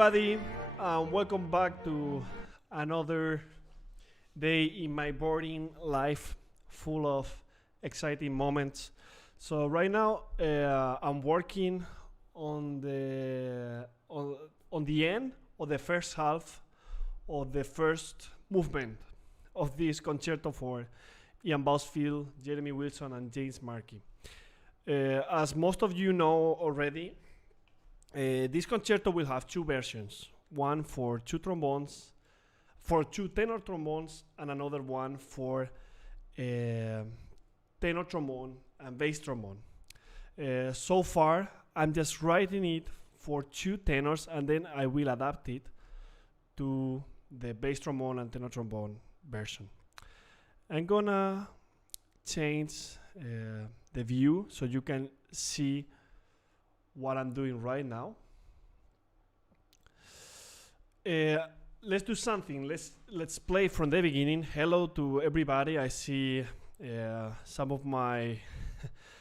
everybody, welcome back to another day in my boarding life full of exciting moments. So right now I'm working on the end of the first half of the first movement of this concerto for Ian Bousfield, Jeremy Wilson, and James Markey. As most of you know already, this concerto will have two versions, one for two trombones, for two tenor trombones, and another one for tenor trombone and bass trombone. So far, I'm just writing it for two tenors, and then I will adapt it to the bass trombone and tenor trombone version. I'm gonna change the view so you can see what I'm doing right now. Let's do something. Let's play from the beginning. Hello to everybody. I see some of my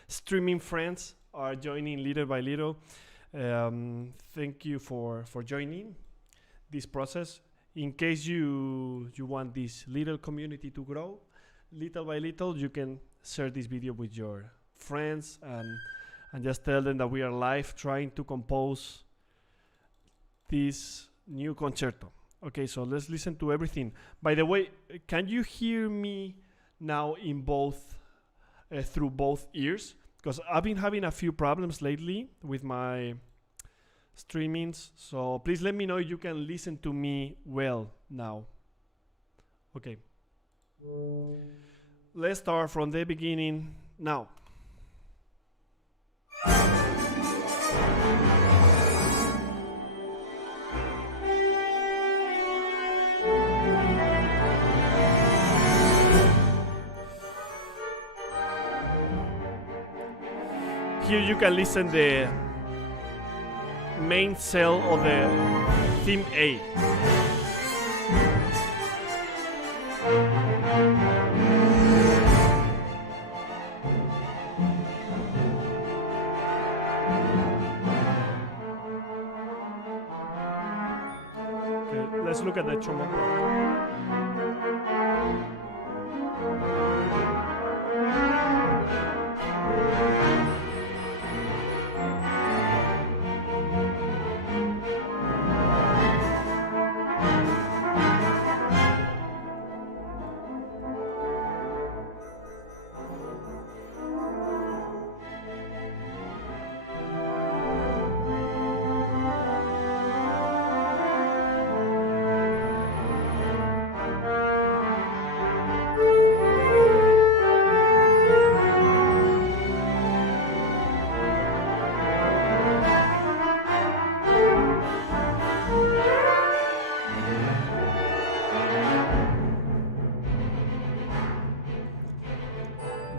streaming friends are joining little by little. Thank you for joining this process. In case you want this little community to grow, little by little, you can share this video with your friends and just tell them that we are live trying to compose this new concerto. Okay, so let's listen to everything. By the way, can you hear me now in both, through both ears? Because I've been having a few problems lately with my streamings, so please let me know if you can listen to me well now. Okay. Let's start from the beginning now. Here you can listen the main cell of the theme A. Okay, let's look at the trombone part.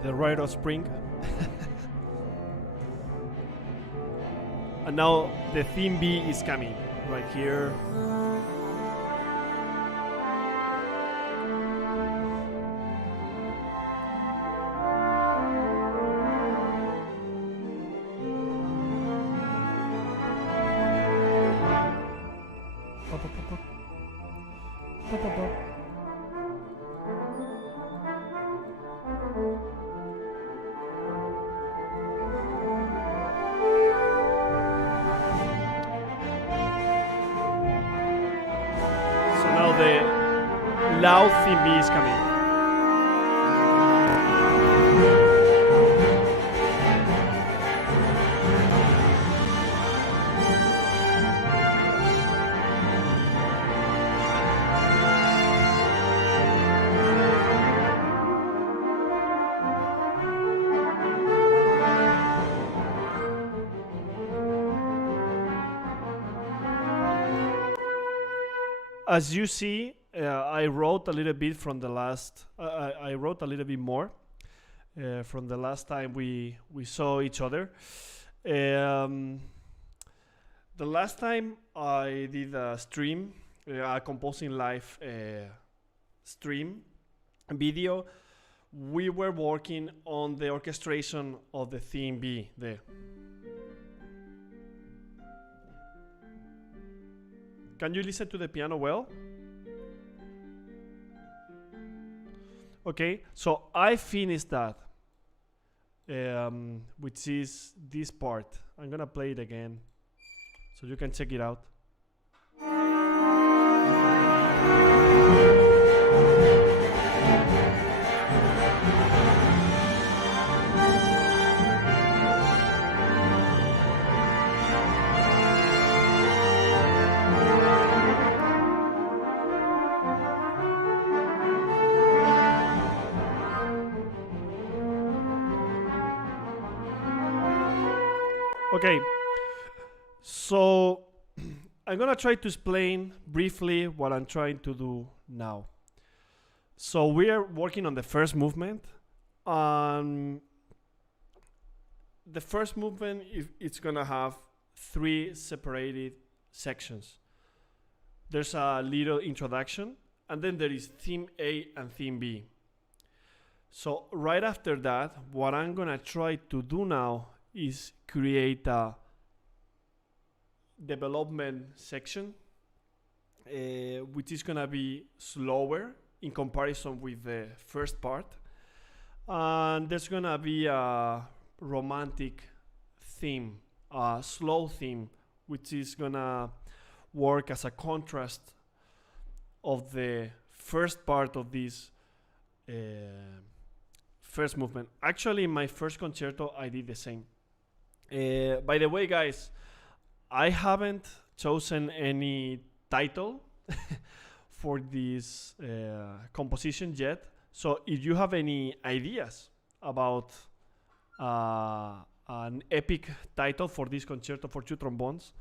The Rite of Spring. And now the theme B is coming right here. Loud theme B is coming. As you see, I wrote a little bit from the last. I wrote a little bit more from the last time we saw each other. The last time I did a stream, a composing live stream video, we were working on the orchestration of the theme B. Can you listen to the piano well? Okay, so I finished that, which is this part. I'm gonna play it again so you can check it out. Okay, so I'm gonna try to explain briefly what I'm trying to do now. So we are working on the first movement. The first movement, it's gonna have 3 separated sections. There's a little introduction, and then there is theme A and theme B. So right after that, what I'm gonna try to do now is create a development section, which is gonna be slower in comparison with the first part. And there's gonna be a romantic theme, a slow theme, which is gonna work as a contrast of the first part of this first movement. Actually, in my first concerto, I did the same. By the way, guys, I haven't chosen any title for this composition yet. So if you have any ideas about an epic title for this concerto for 2 trombones,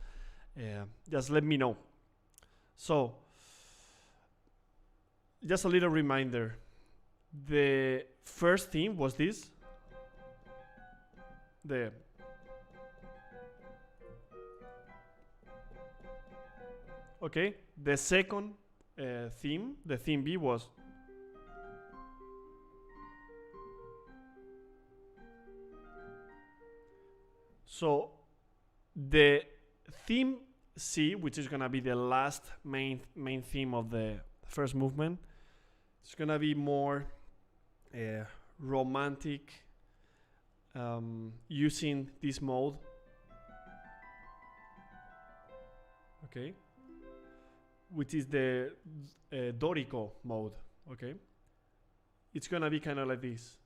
just let me know. So, just a little reminder. The first theme was this. Okay, the second theme, the theme B, was so the theme C, which is gonna be the last main theme of the first movement, it's gonna be more romantic, using this mode. Okay, which is the Dorico mode. Okay, it's gonna be kind of like this.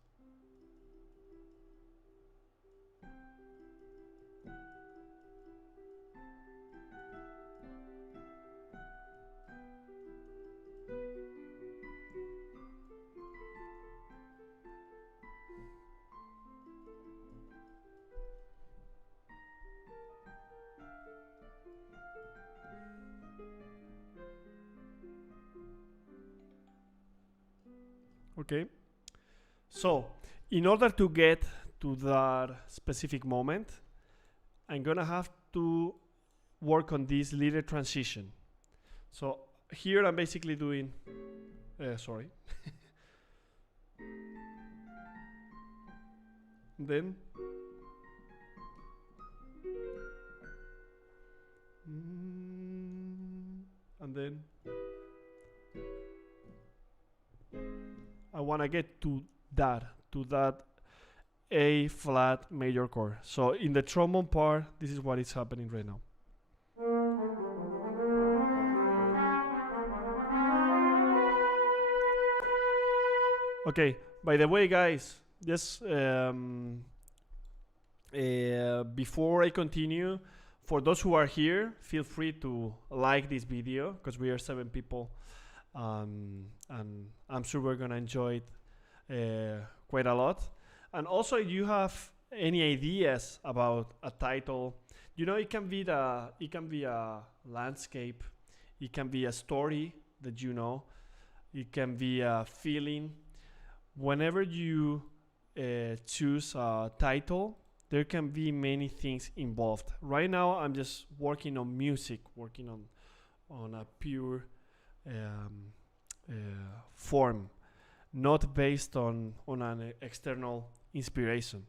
Okay, so in order to get to that specific moment, I'm gonna have to work on this little transition. So here I'm basically doing, sorry. Then and then I want to get to that A flat major chord. So in the trombone part, this is what is happening right now. Okay, by the way, guys, just before I continue, for those who are here, feel free to like this video because we are 7 people. And I'm sure we're gonna enjoy it quite a lot. And also, if you have any ideas about a title, you know, it can be a landscape, it can be a story that you know, it can be a feeling. Whenever you choose a title, there can be many things involved. Right now, I'm just working on music, working on a pure form, not based on an external inspiration.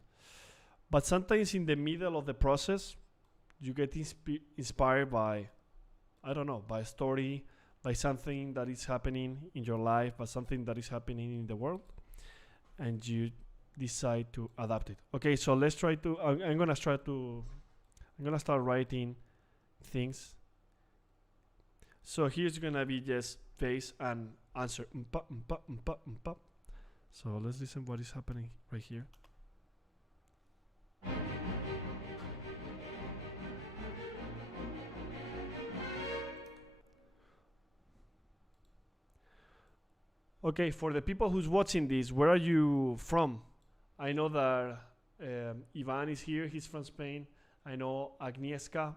But sometimes in the middle of the process, you get inspired by I don't know, by a story, by something that is happening in your life, by something that is happening in the world, and you decide to adapt it. Okay, so let's try to. I'm gonna start writing things. So here's gonna be just face and answer. So let's listen what is happening right here. Okay, for the people who's watching this, where are you from? I know that Ivan is here. He's from Spain. I know Agnieszka,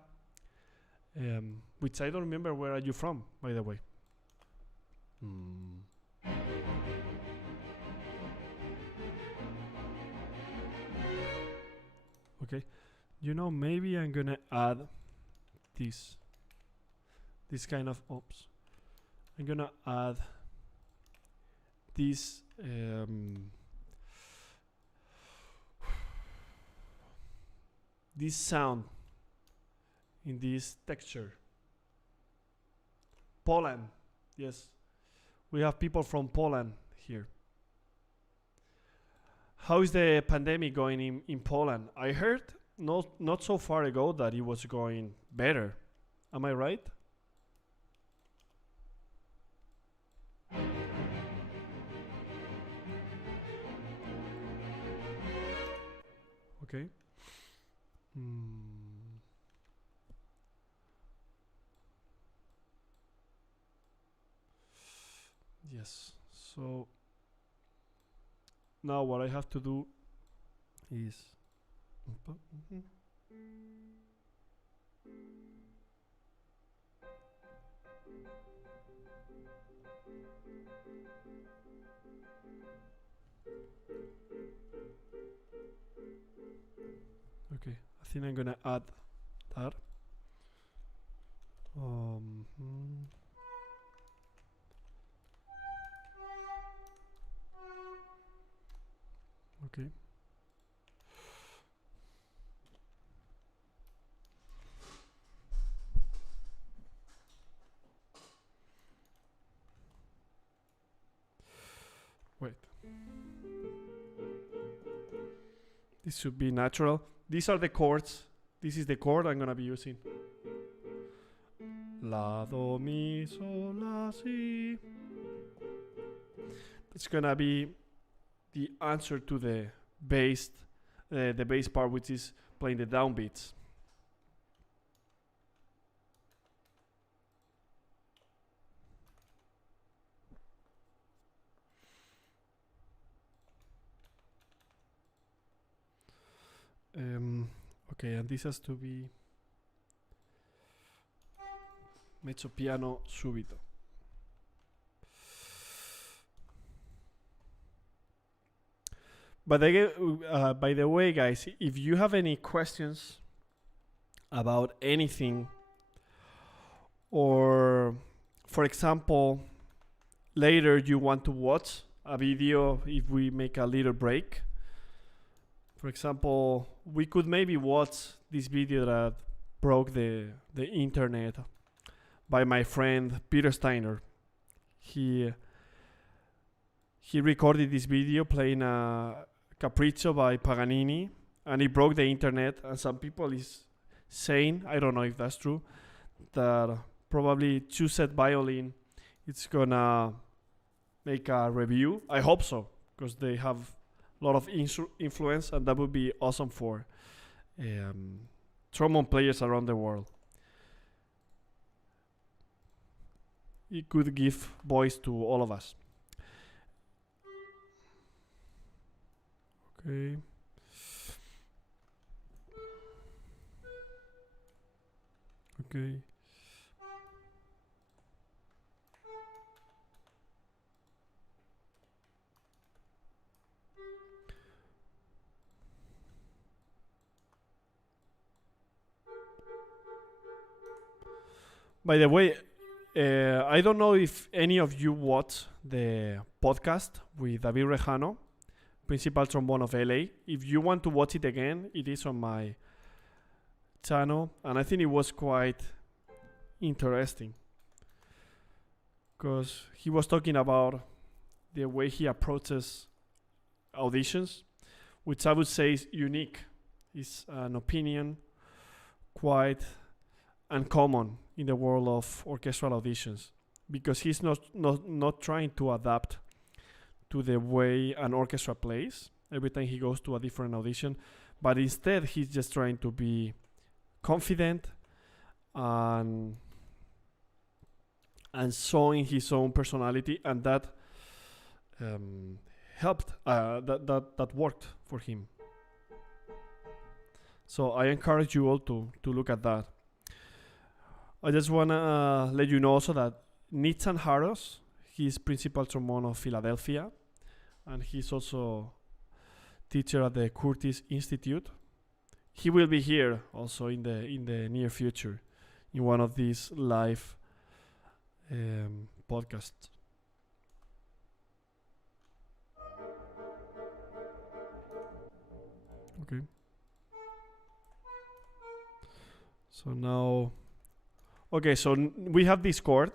which I don't remember. Where are you from, by the way? Okay, you know, maybe I'm gonna add this kind of I'm gonna add this this sound in this texture. Poland, yes, we have people from Poland here. How is the pandemic going in Poland? I heard not so far ago that it was going better. Am I right? Okay. Yes. So now what I have to do is okay, I think I'm gonna add that. Okay. Wait. This should be natural. These are the chords. This is the chord I'm gonna be using. La, do, mi, sol, la, si. It's gonna be the answer to the bass part, which is playing the downbeats. Okay, and this has to be mezzo piano subito. But by the way, guys, if you have any questions about anything, or for example, later you want to watch a video, if we make a little break, for example, we could maybe watch this video that broke the internet by my friend Peter Steiner. He recorded this video playing a Capriccio by Paganini, and it broke the internet, and some people is saying, I don't know if that's true, that probably two-set violin it's gonna make a review. I hope so, because they have a lot of influence, and that would be awesome for trombone players around the world. It could give voice to all of us. Okay. Okay. By the way, I don't know if any of you watched the podcast with David Rejano, Principal Trombone of LA. If you want to watch it again, it is on my channel, and I think it was quite interesting, because he was talking about the way he approaches auditions, which I would say is unique. It's an opinion quite uncommon in the world of orchestral auditions, because he's not trying to adapt to the way an orchestra plays every time he goes to a different audition, but instead he's just trying to be confident and showing his own personality, and that helped. That worked for him. So I encourage you all to look at that. I just wanna let you know also that Nitzan Haros, he's principal trombone of Philadelphia, and he's also teacher at the Curtis Institute. He will be here also in the near future in one of these live podcasts. Okay. So now, okay, so we have this chord.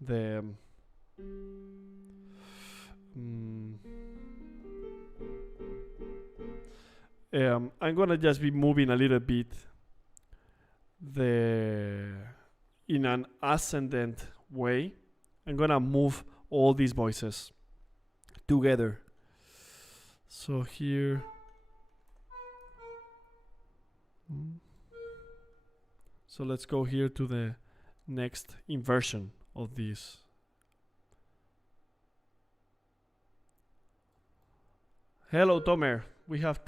The I'm gonna just be moving a little bit in an ascendant way. I'm gonna move all these voices together. So here, so let's go here to the next inversion of this. Hello, Tomer. We have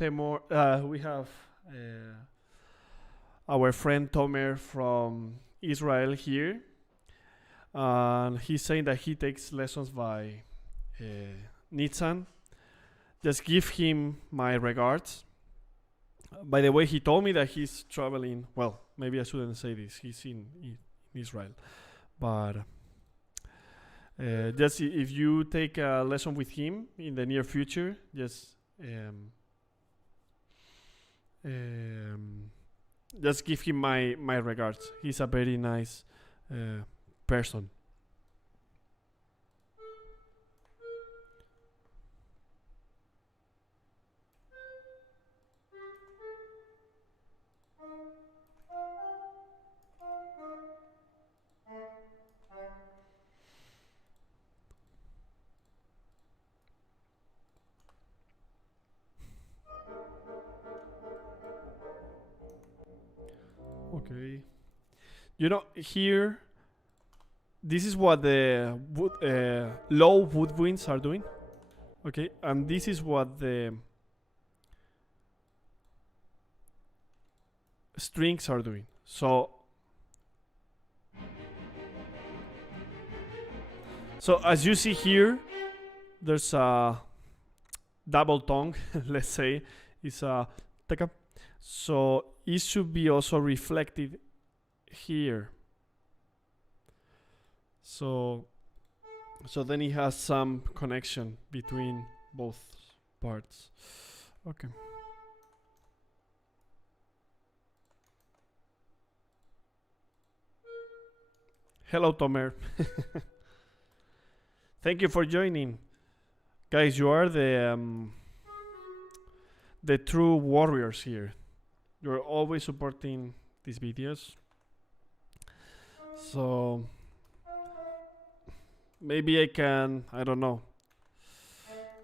our friend Tomer from Israel here, and he's saying that he takes lessons by Nitzan. Just give him my regards. By the way, he told me that he's traveling. Well, maybe I shouldn't say this. He's in Israel, but just if you take a lesson with him in the near future, just give him my regards. He's a very nice person. Okay. You know, here, this is what the low woodwinds are doing. Okay, and this is what the strings are doing. So as you see here, there's a double tongue, let's say, it's a taka. So it should be also reflected here. So then it has some connection between both parts. Okay. Hello, Tomer. Thank you for joining. Guys, you are the true warriors here. You're always supporting these videos. So maybe I can, I don't know.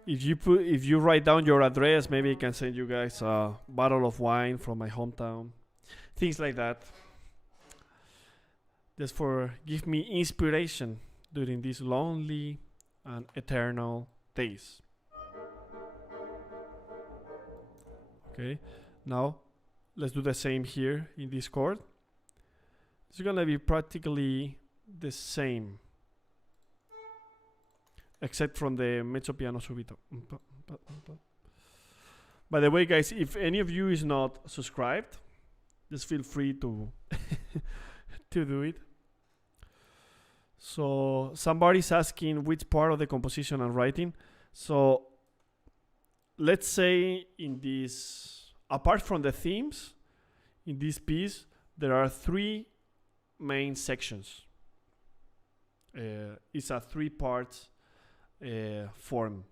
If you write down your address, maybe I can send you guys a bottle of wine from my hometown. Things like that. Just give me inspiration during these lonely and eternal days. Okay, now let's do the same here in this chord. It's gonna be practically the same, except from the mezzo piano subito. By the way, guys, if any of you is not subscribed, just feel free to to do it. So somebody's asking which part of the composition I'm writing. So let's say in this, apart from the themes, in this piece, there are 3 main sections. It's a 3-part form.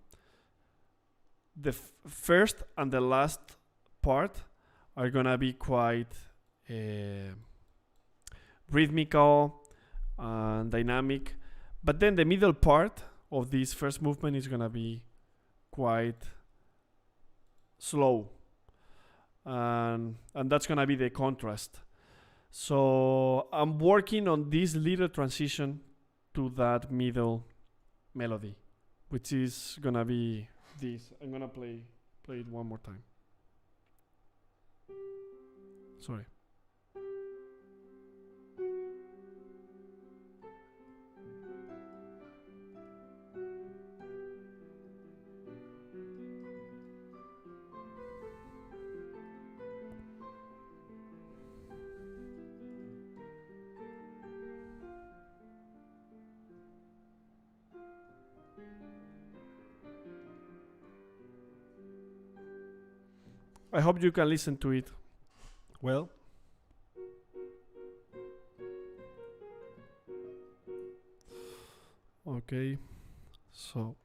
The first and the last part are gonna be quite rhythmical and dynamic, but then the middle part of this first movement is gonna be quite slow, and that's gonna be the contrast. So I'm working on this little transition to that middle melody, which is gonna be this. I'm gonna play it one more time. Sorry. I hope you can listen to it well. Okay, so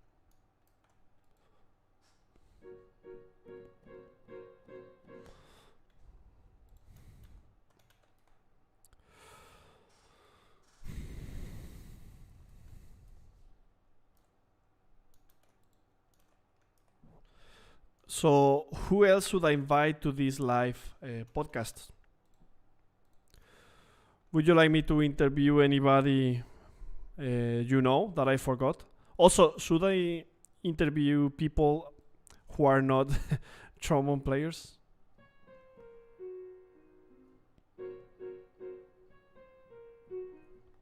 who else should I invite to this live podcast? Would you like me to interview anybody you know that I forgot? Also, should I interview people who are not trombone players?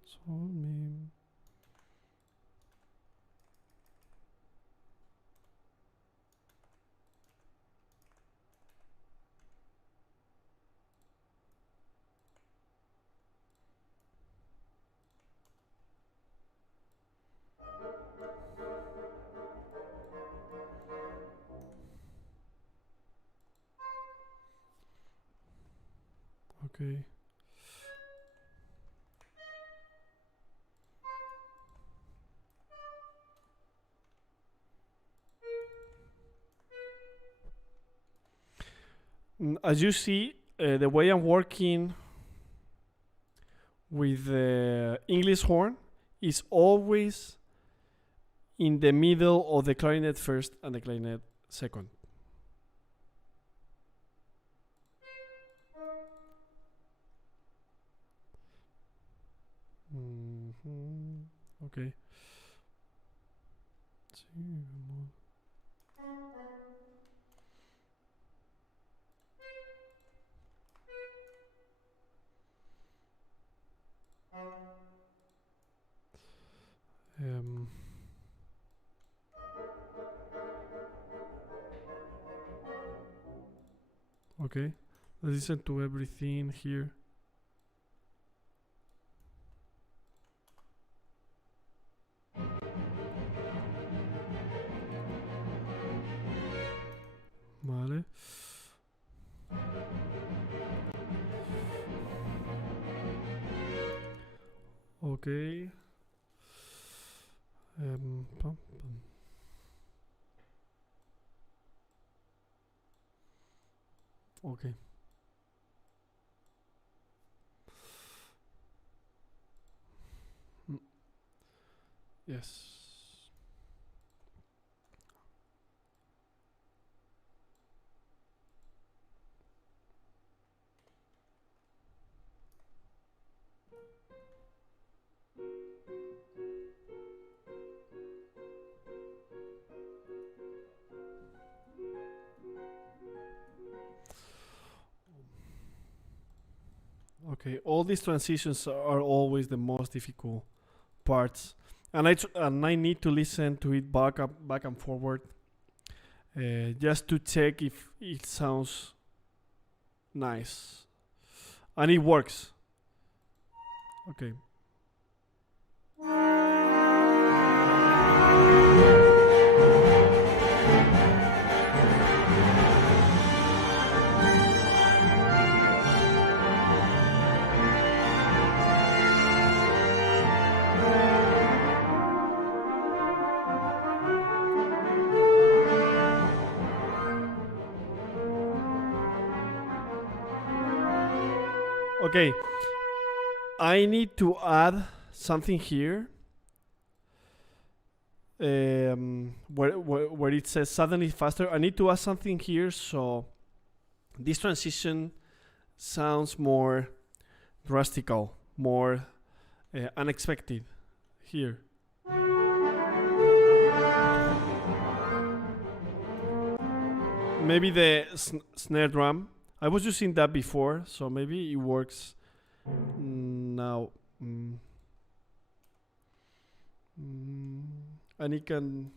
So, okay. As you see, the way I'm working with the English horn is always in the middle of the clarinet first and the clarinet second. Okay. Okay, let's listen to everything here. Vale. Okay. Okay. Yes. Okay, all these transitions are always the most difficult parts, and I need to listen to it back and forward, just to check if it sounds nice, and it works. Okay. Okay, I need to add something here. Where it says suddenly faster, I need to add something here so this transition sounds more drastical, more unexpected here. Maybe the snare drum. I was using that before, so maybe it works now. And it can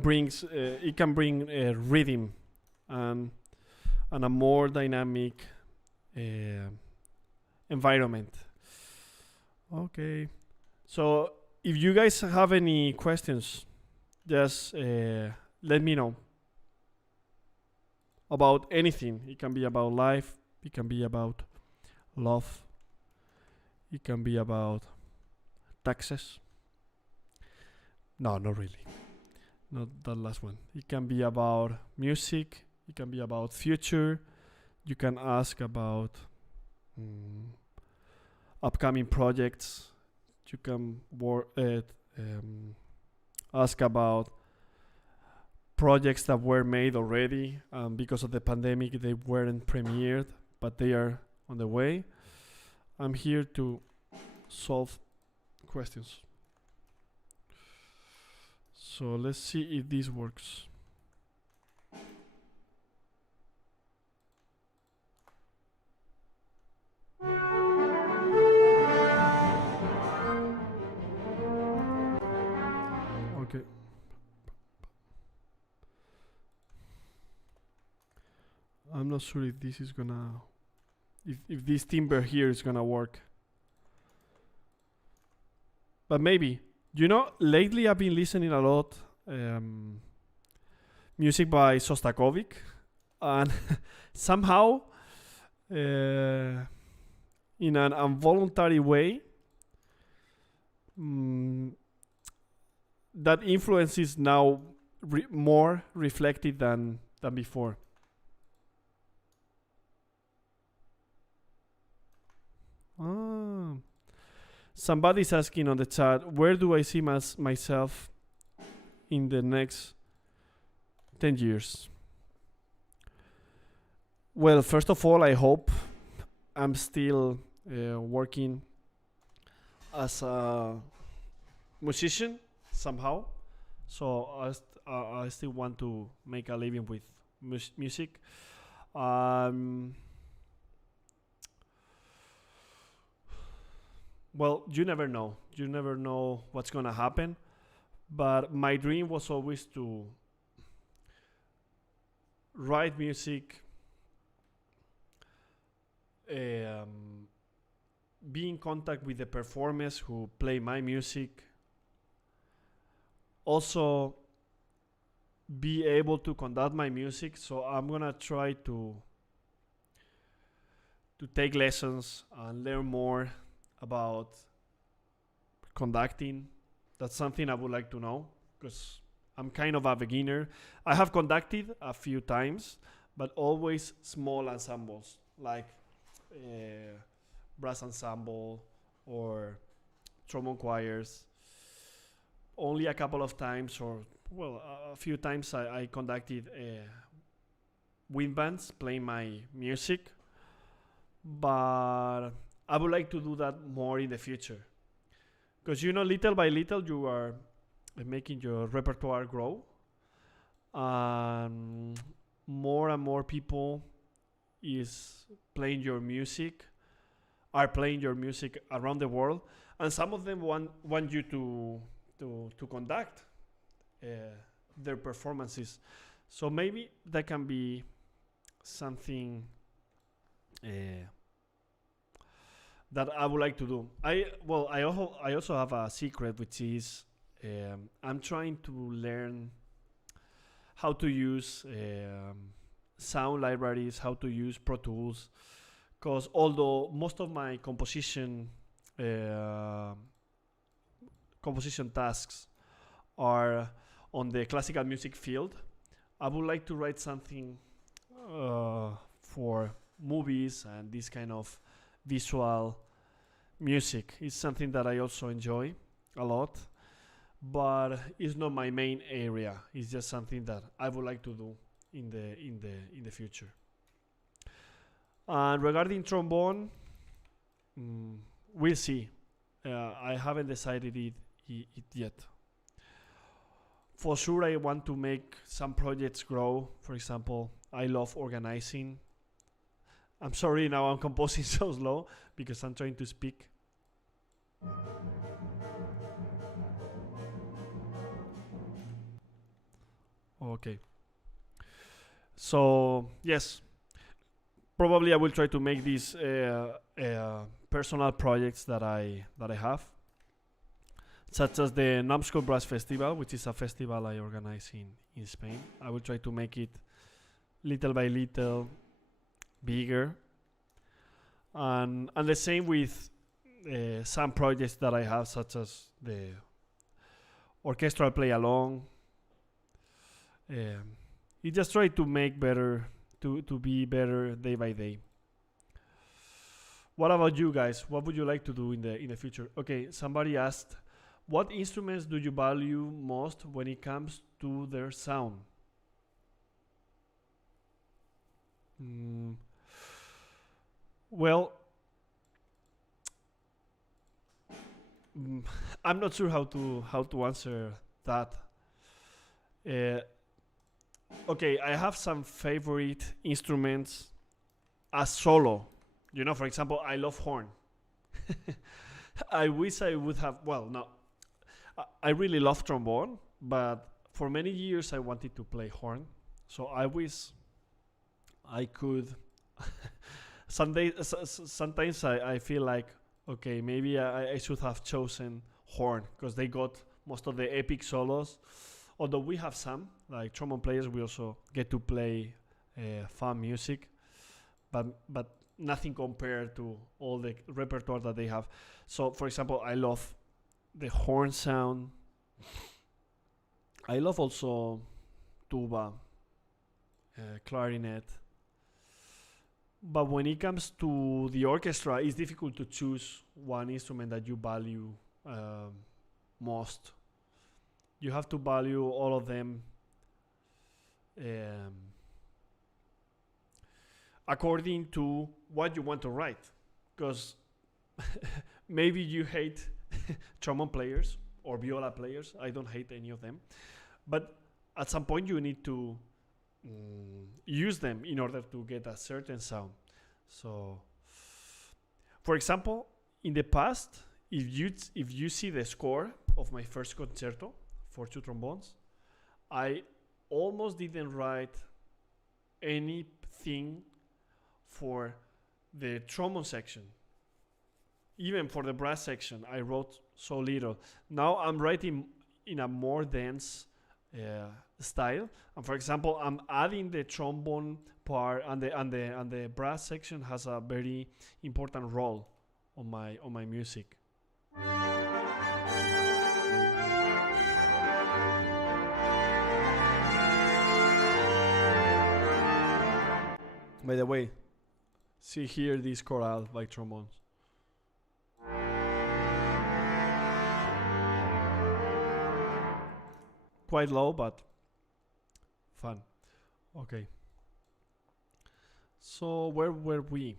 bring rhythm and a more dynamic environment. Okay, so if you guys have any questions, just let me know about anything. It can be about life, it can be about love, it can be about taxes. No, not really. Not that last one. It can be about music, it can be about future. You can ask about upcoming projects. You can ask about projects that were made already. Because of the pandemic, they weren't premiered, but they are on the way. I'm here to solve questions. So let's see if this works. Okay. I'm not sure if this is gonna, if this timbre here is gonna work. But maybe. You know, lately I've been listening a lot music by Sostakovic, and somehow in an involuntary way that influence is now more reflected than before. Somebody's asking on the chat, where do I see myself in the next 10 years? Well, first of all, I hope I'm still working as a musician somehow. So I still want to make a living with music. Well, you never know. You never know what's gonna happen. But my dream was always to write music, be in contact with the performers who play my music, also be able to conduct my music. So I'm gonna try to take lessons and learn more about conducting. That's something I would like to know, because I'm kind of a beginner. I have conducted a few times, but always small ensembles, like brass ensemble or trombone choirs. Only a couple of times, or well, a few times I conducted wind bands playing my music, but I would like to do that more in the future, because you know, little by little you are making your repertoire grow, and more people is playing your music, are playing your music around the world, and some of them want you to conduct their performances. So maybe that can be something that I would like to do. I also have a secret, which is I'm trying to learn how to use sound libraries, how to use Pro Tools, because although most of my composition tasks are on the classical music field, I would like to write something for movies and this kind of visual music. It's something that I also enjoy a lot, but it's not my main area. It's just something that I would like to do in the future. And regarding trombone, we'll see. I haven't decided it yet. For sure, I want to make some projects grow. For example, I love organizing. I'm sorry, now I'm composing so slow because I'm trying to speak. Okay. So, yes, probably I will try to make these personal projects that I have, such as the Numbskull Brass Festival, which is a festival I organize in Spain. I will try to make it little by little bigger, and the same with some projects that I have, such as the orchestral play along. You just try to make better, to be better day by day. What about you guys? What would you like to do in the future? Okay, somebody asked, what instruments do you value most when it comes to their sound? Well, I'm not sure how to answer that. Okay, I have some favorite instruments as solo. You know, for example, I love horn. I wish I would have. Well, no, I really love trombone, but for many years I wanted to play horn. So I wish I could. Sometimes I feel like, okay, maybe I should have chosen horn because they got most of the epic solos. Although we have some, like trombone players, we also get to play fun music, but nothing compared to all the repertoire that they have. So, for example, I love the horn sound. I love also tuba, clarinet. But when it comes to the orchestra, it's difficult to choose one instrument that you value most. You have to value all of them according to what you want to write. Because maybe you hate trombone players or viola players. I don't hate any of them. But at some point you need to use them in order to get a certain sound. So, for example, in the past, if you see the score of my first concerto for two trombones, I almost didn't write anything for the trombone section. Even for the brass section, I wrote so little. Now I'm writing in a more dense style. And for example, I'm adding the trombone part, and the brass section has a very important role on my music. By the way, see here this chorale by trombones. Quite low, but fun. Okay. So where were we?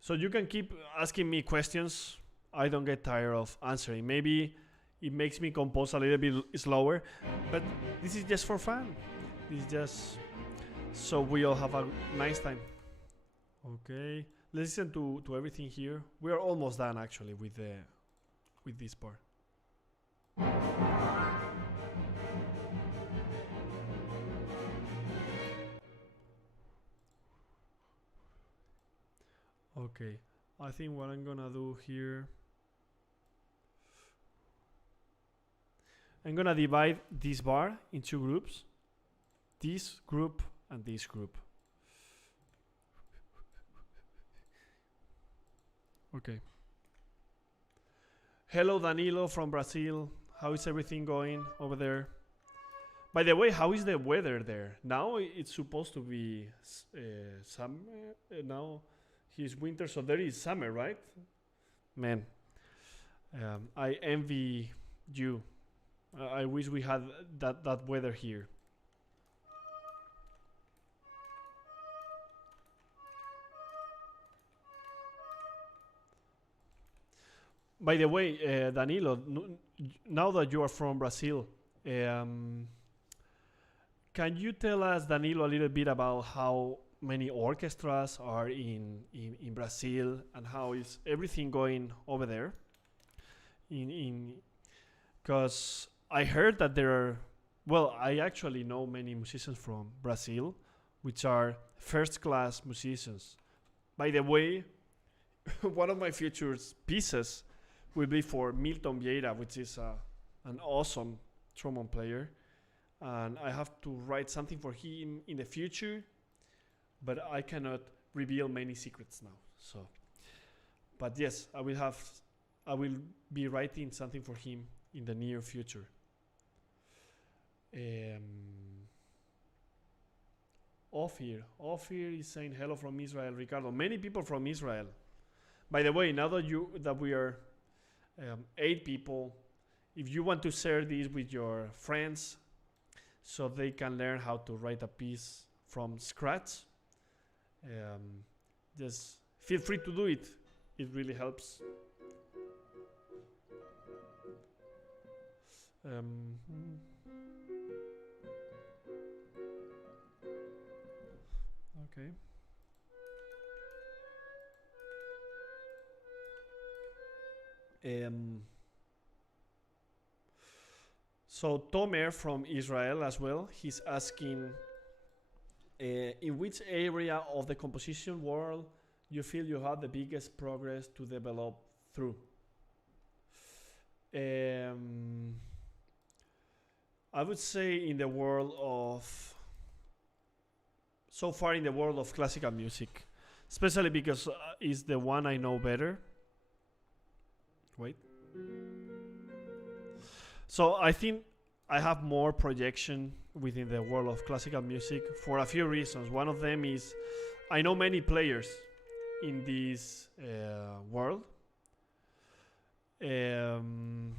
So you can keep asking me questions. I don't get tired of answering. Maybe it makes me compose a little bit slower, but this is just for fun. This is just so we all have a nice time. Okay, let's listen to everything here. We are almost done actually with this part. Okay, I think what I'm gonna do here, I'm gonna divide this bar in two groups, this group and this group. Okay. Hello Danilo from Brazil. How is everything going over there? By the way, how is the weather there? Now it's supposed to be summer. Now he's winter, so there is summer, right? Man, I envy you. I wish we had that weather here. By the way, Danilo, now that you are from Brazil, can you tell us, Danilo, a little bit about how many orchestras are in Brazil and how is everything going over there? Because I heard that there are, well, I actually know many musicians from Brazil, which are first-class musicians. By the way, one of my future pieces will be for Milton Vieira, which is an awesome trombone player. And I have to write something for him in the future, but I cannot reveal many secrets now. So, but yes, I will be writing something for him in the near future. Ophir is saying hello from Israel. Ricardo, many people from Israel. By the way, now that we are 8 people, if you want to share this with your friends, so they can learn how to write a piece from scratch, just feel free to do it. It really helps. Okay. So Tomer from Israel as well, he's asking, in which area of the composition world you feel you have the biggest progress to develop through? I would say in the world of, so far in the world of classical music, especially because it's the one I know better. Wait. So I think I have more projection within the world of classical music for a few reasons. One of them is I know many players in this world. And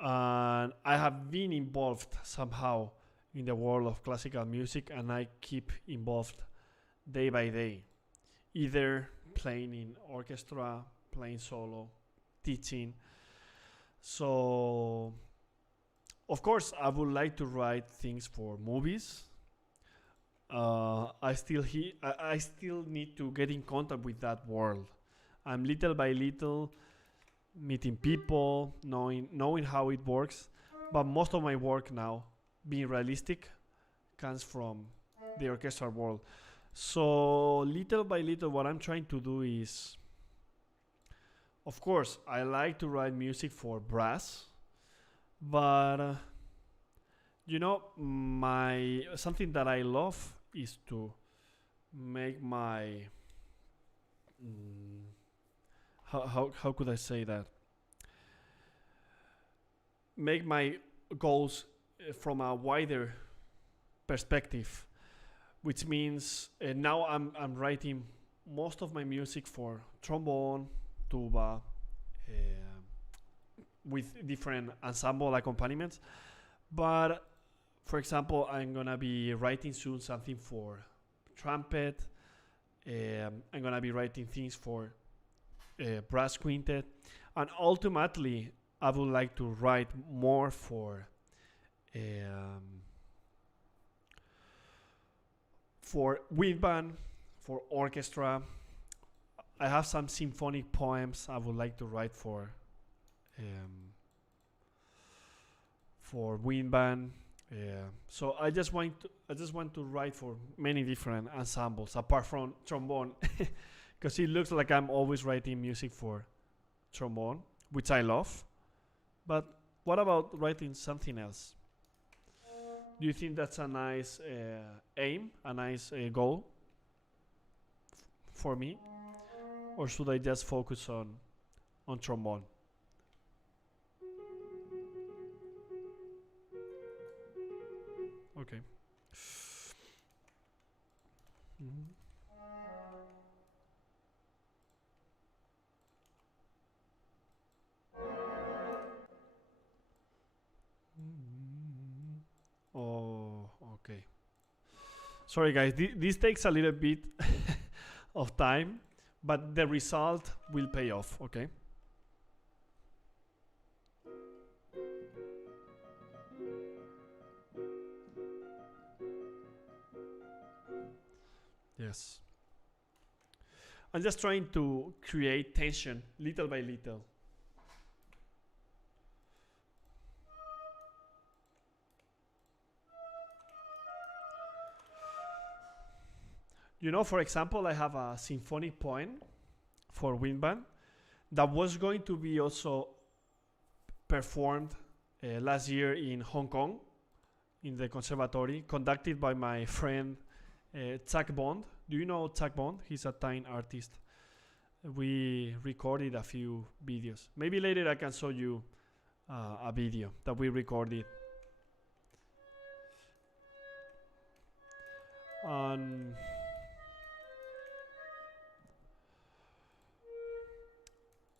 I have been involved somehow in the world of classical music, and I keep involved day by day, either playing in orchestra, playing solo, teaching. So of course I would like to write things for movies. I still need to get in contact with that world. I'm little by little meeting people, knowing how it works, but most of my work now, being realistic, comes from the orchestral world. So little by little what I'm trying to do is, of course, I like to write music for brass, but something that I love is to make my how could I say that? Make my goals from a wider perspective, which means now I'm writing most of my music for trombone, tuba, with different ensemble accompaniments. But for example, I'm gonna be writing soon something for trumpet. I'm gonna be writing things for brass quintet, and ultimately I would like to write more for wind band, for orchestra. I have some symphonic poems I would like to write for wind band. So I just want to write for many different ensembles apart from trombone, because it looks like I'm always writing music for trombone, which I love. But what about writing something else? Do you think that's a nice aim, a nice goal for me? Or should I just focus on trombone? okay. Mm. Oh, okay. Sorry, guys. This takes a little bit of time, but the result will pay off. Okay. Yes. I'm just trying to create tension little by little. You know, for example, I have a symphonic poem for wind band that was going to be also performed last year in Hong Kong in the conservatory, conducted by my friend Zach Bond. Do you know Zach Bond? He's a Thai artist. We recorded a few videos. Maybe later I can show you a video that we recorded.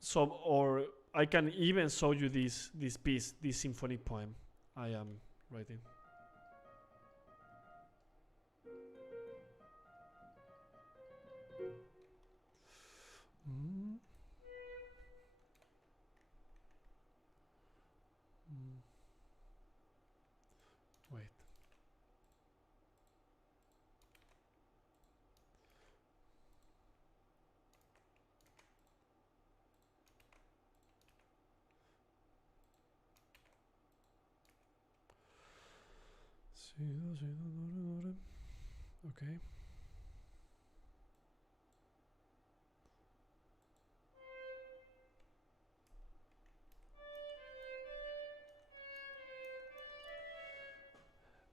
So, or I can even show you this piece, this symphonic poem I am writing. Mm. Mm. Wait. Okay.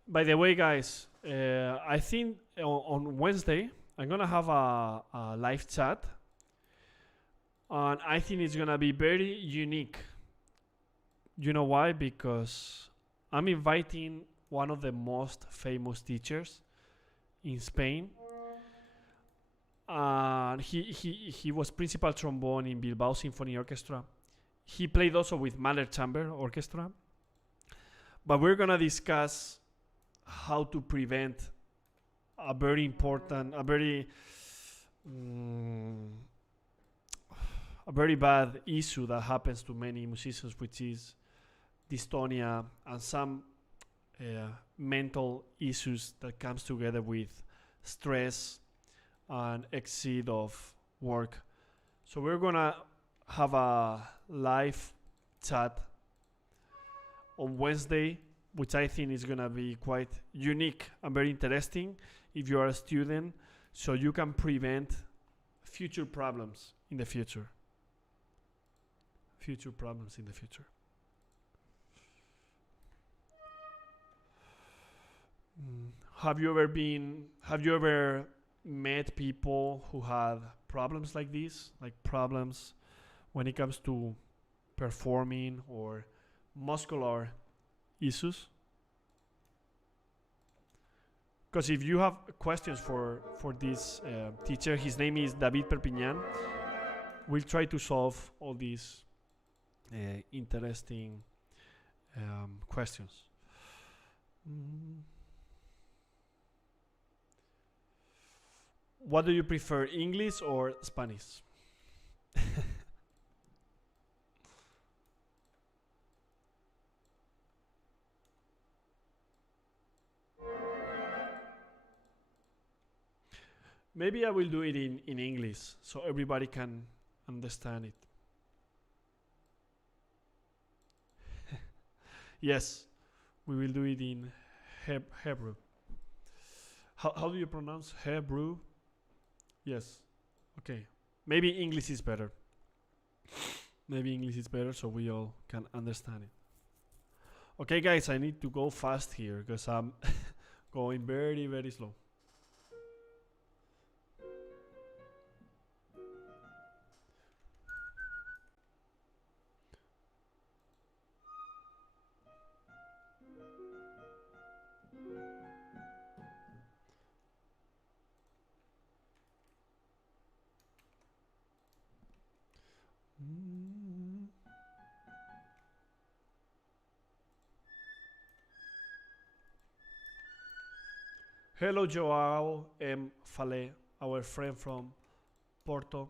By the way, guys, I think on Wednesday I'm gonna have a live chat, and I think it's gonna be very unique. You know why? Because I'm inviting one of the most famous teachers in Spain. He was principal trombone in Bilbao Symphony Orchestra. He played also with Mahler Chamber Orchestra. But we're gonna discuss how to prevent a very important, a very bad issue that happens to many musicians, which is dystonia and some mental issues that comes together with stress and exceed of work. So we're gonna have a live chat on Wednesday, which I think is gonna be quite unique and very interesting if you are a student, so you can prevent future problems in the future. Future problems in the future. Have you ever met people who had problems like this, like problems when it comes to performing or muscular issues? Because if you have questions for this teacher, his name is David Perpignan. We'll try to solve all these interesting questions. What do you prefer, English or Spanish? Maybe I will do it in English so everybody can understand it. Yes, we will do it in Hebrew. How do you pronounce Hebrew? Yes. Okay. Maybe English is better. Maybe English is better so we all can understand it. Okay, guys, I need to go fast here because I'm going very, very slow. Hello, Joao M. Fale, our friend from Porto.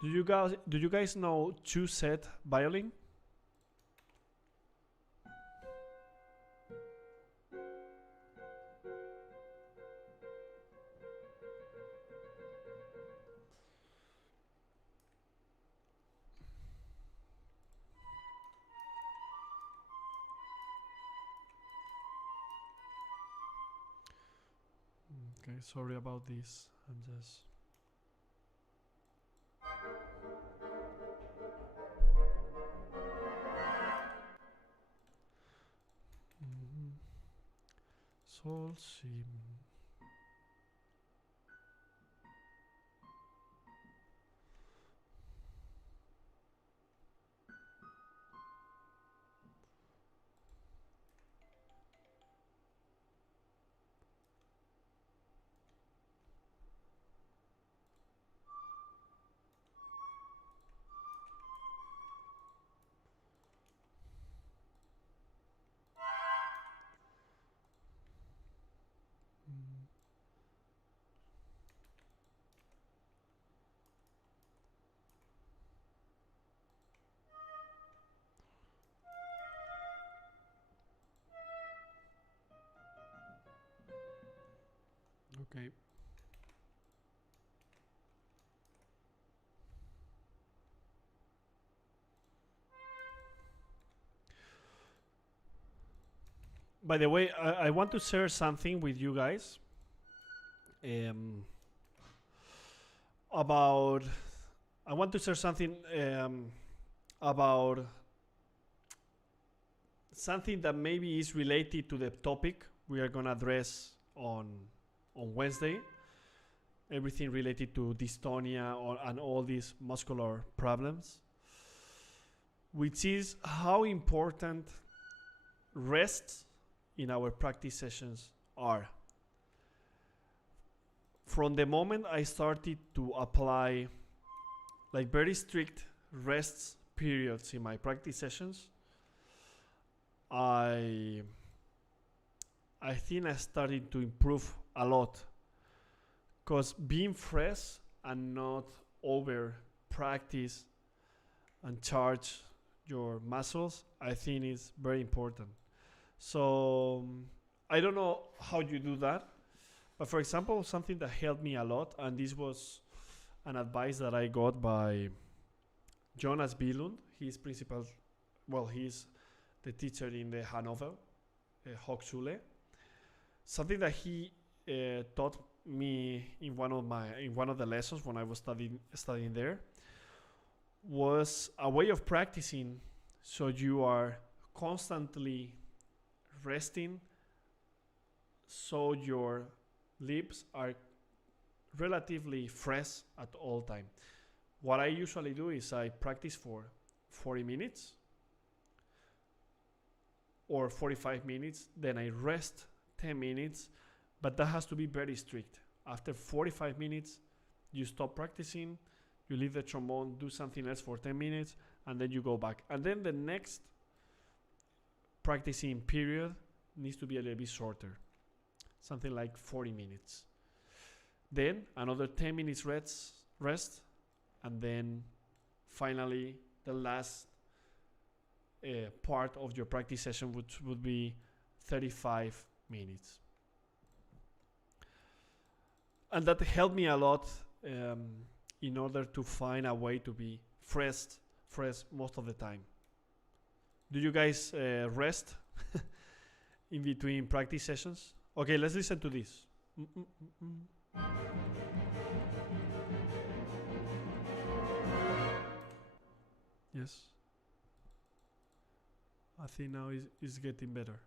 Do you guys know two-set violin? Okay, sorry about this. I'm just. Sol, si. Okay. By the way, I want to share something with you guys. About. I want to share something about something that maybe is related to the topic we are gonna address on Wednesday. Everything related to dystonia and all these muscular problems, which is how important rest in our practice sessions are. From the moment I started to apply like very strict rest periods in my practice sessions, I think I started to improve a lot, because being fresh and not over practice and charge your muscles, I think is very important. So I don't know how you do that, but for example, something that helped me a lot, and this was an advice that I got by Jonas Billund. He's principal, well, he's the teacher in the Hanover Hochschule. Something that he taught me in one of the lessons when I was studying there was a way of practicing, so you are constantly resting, so your lips are relatively fresh at all time. What I usually do is I practice for 40 minutes or 45 minutes, then I rest 10 minutes, but that has to be very strict. After 45 minutes, you stop practicing, you leave the trombone, do something else for 10 minutes, and then you go back. And then the next practicing period needs to be a little bit shorter, something like 40 minutes. Then another 10 minutes rest, and then finally the last part of your practice session, which would be 35 minutes. And that helped me a lot in order to find a way to be fresh most of the time. Do you guys rest in between practice sessions? Okay, let's listen to this. Yes. I think now it's getting better.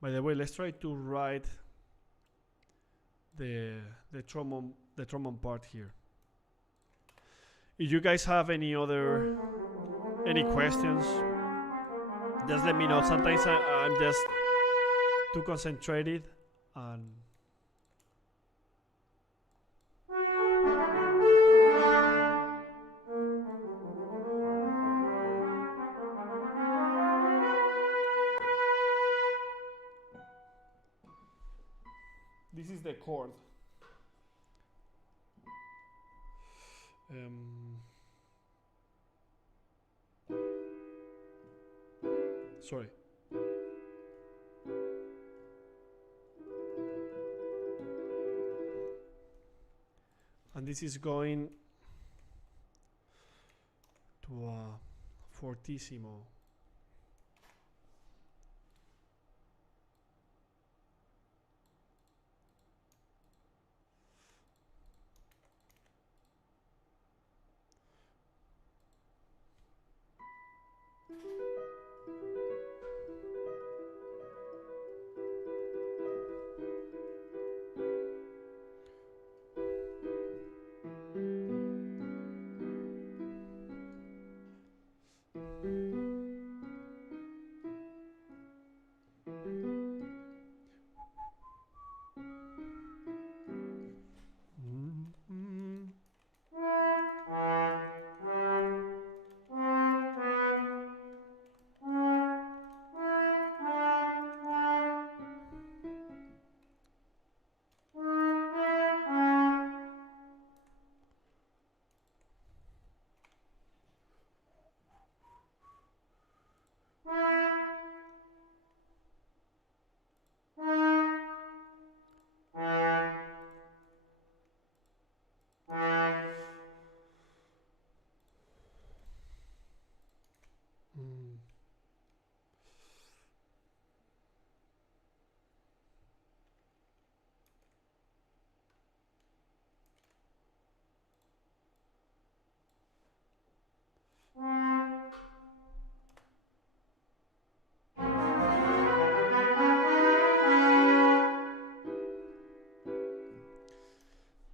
By the way, let's try to write the trombone part here. If you guys have any questions, just let me know. Sometimes I'm just too concentrated and this is the chord. Sorry. And this is going to a fortissimo.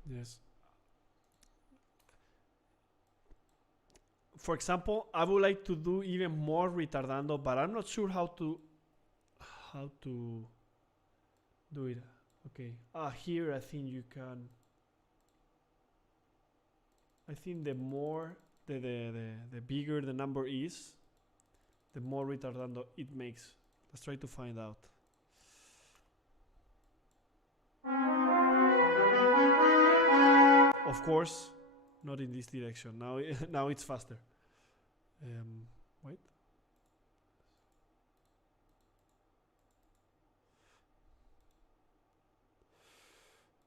Yes. For example, I would like to do even more retardando, but I'm not sure how to do it. Okay. Here I think you can. I think the more the bigger the number is, the more retardando it makes. Let's try to find out. Of course, not in this direction. Now, now it's faster. Wait.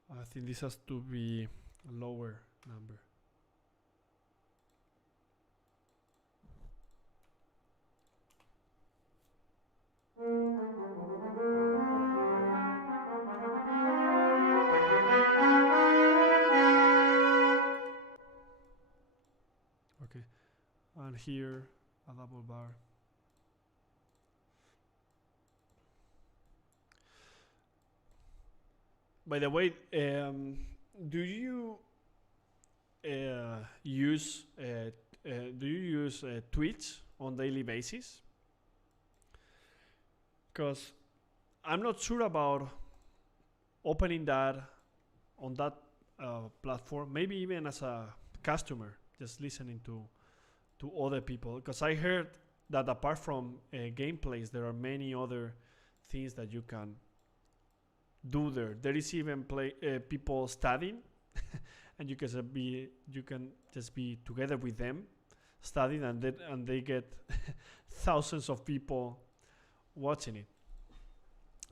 I think this has to be a lower number. Okay, and here a double bar. By the way, do you use Twitch on daily basis? Because I'm not sure about opening that on that platform. Maybe even as a customer, just listening to other people. Because I heard that apart from gameplays, there are many other things that you can do there. There is even people studying, and you can just be together with them studying, and they get thousands of people watching it.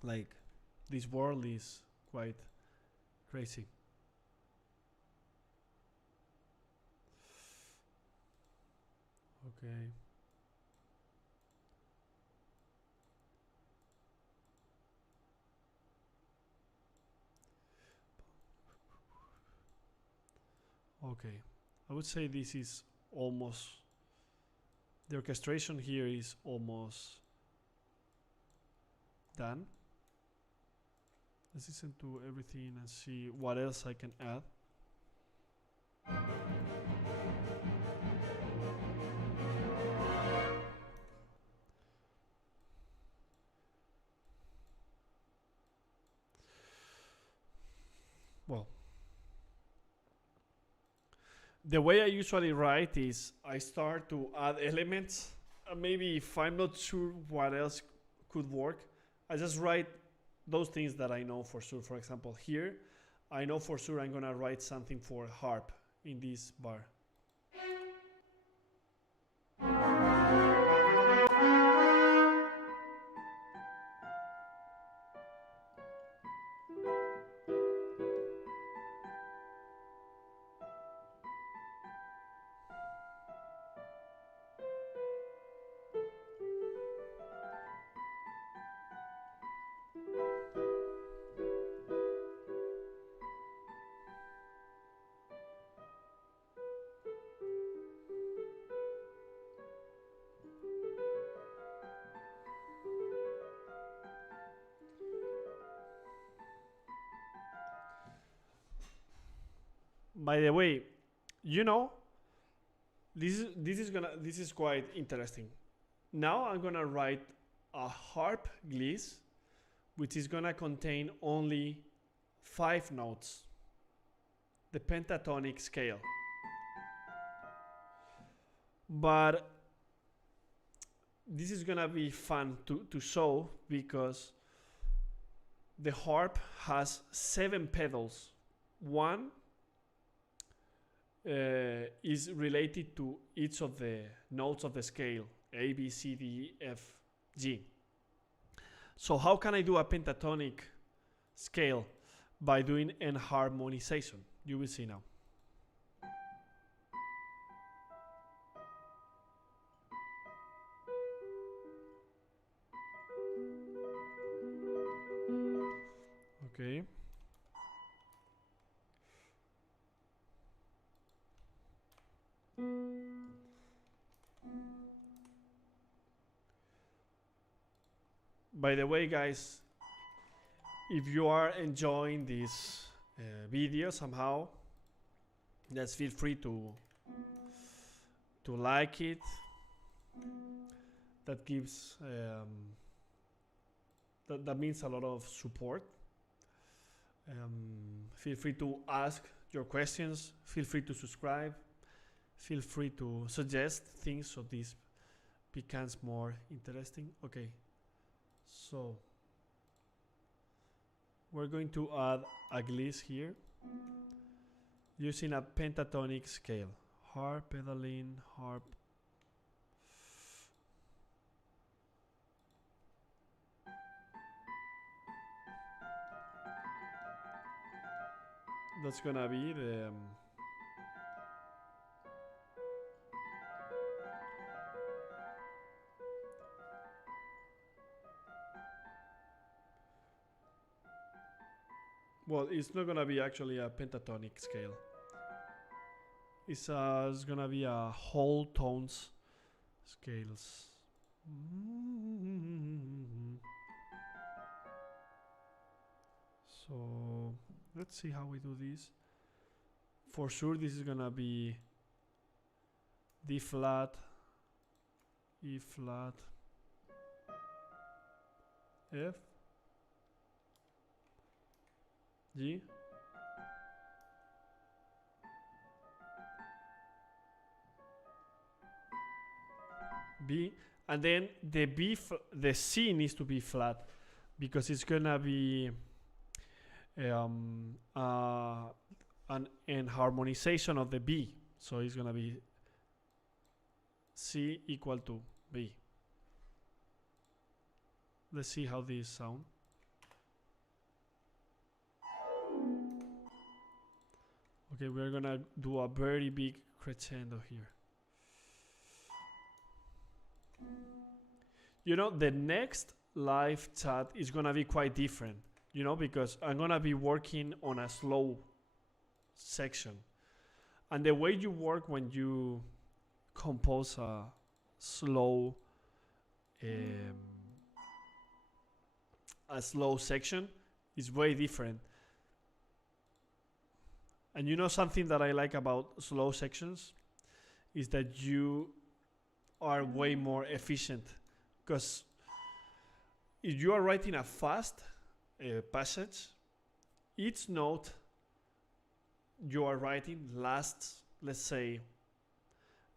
Like, this world is quite crazy. Okay. Okay, I would say this is almost, the orchestration here is almost done. Let's listen to everything and see what else I can add. well, the way I usually write is I start to add elements. Maybe if I'm not sure what else could work, I just write those things that I know for sure. For example, here, I know for sure I'm gonna write something for harp in this bar. By the way, you know, this is quite interesting. Now I'm gonna write a Harp Gliese, which is gonna contain only 5 notes, the Pentatonic Scale. But this is gonna be fun to show because the harp has 7 pedals. One is related to each of the notes of the scale, A, B, C, D, F, G. So how can I do a pentatonic scale? By doing enharmonization. You will see now. Okay. By the way, guys, if you are enjoying this video somehow, just feel free to like it. That gives that means a lot of support. Feel free to ask your questions. Feel free to subscribe. Feel free to suggest things so this becomes more interesting. Okay, so we're going to add a gliese here using a pentatonic scale. Harp, pedaling, harp. That's gonna be the well, it's not gonna be actually a pentatonic scale. It's gonna be a whole tones scales. So let's see how we do this. For sure, this is gonna be D flat, E flat, F, G, B, and then the C needs to be flat because it's gonna be an enharmonization of the B, so it's gonna be C equal to B. Let's see how these sound. Okay, we're gonna do a very big crescendo here. You know, the next live chat is gonna be quite different, you know, because I'm gonna be working on a slow section. And the way you work when you compose a slow section is way different. And you know something that I like about slow sections is that you are way more efficient, because if you are writing a fast passage, each note you are writing lasts, let's say,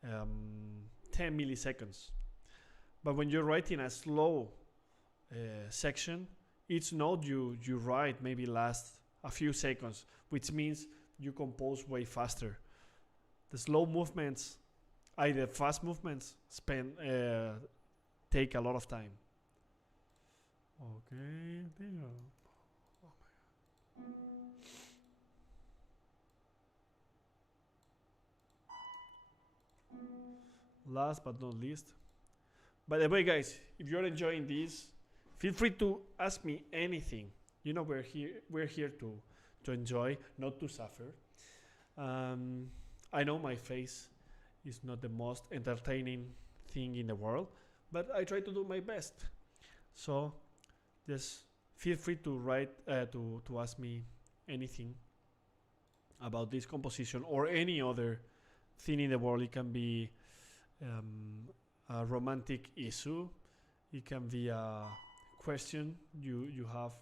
10 milliseconds. But when you're writing a slow section, each note you write maybe lasts a few seconds, which means you compose way faster. The slow movements, the fast movements, take a lot of time. Okay, there you go. Oh my God. Last but not least. By the way, guys, if you're enjoying this, feel free to ask me anything. You know, we're here to enjoy, not to suffer. I know my face is not the most entertaining thing in the world, but I try to do my best. So just feel free to write, to ask me anything about this composition or any other thing in the world. It can be a romantic issue. It can be a question you have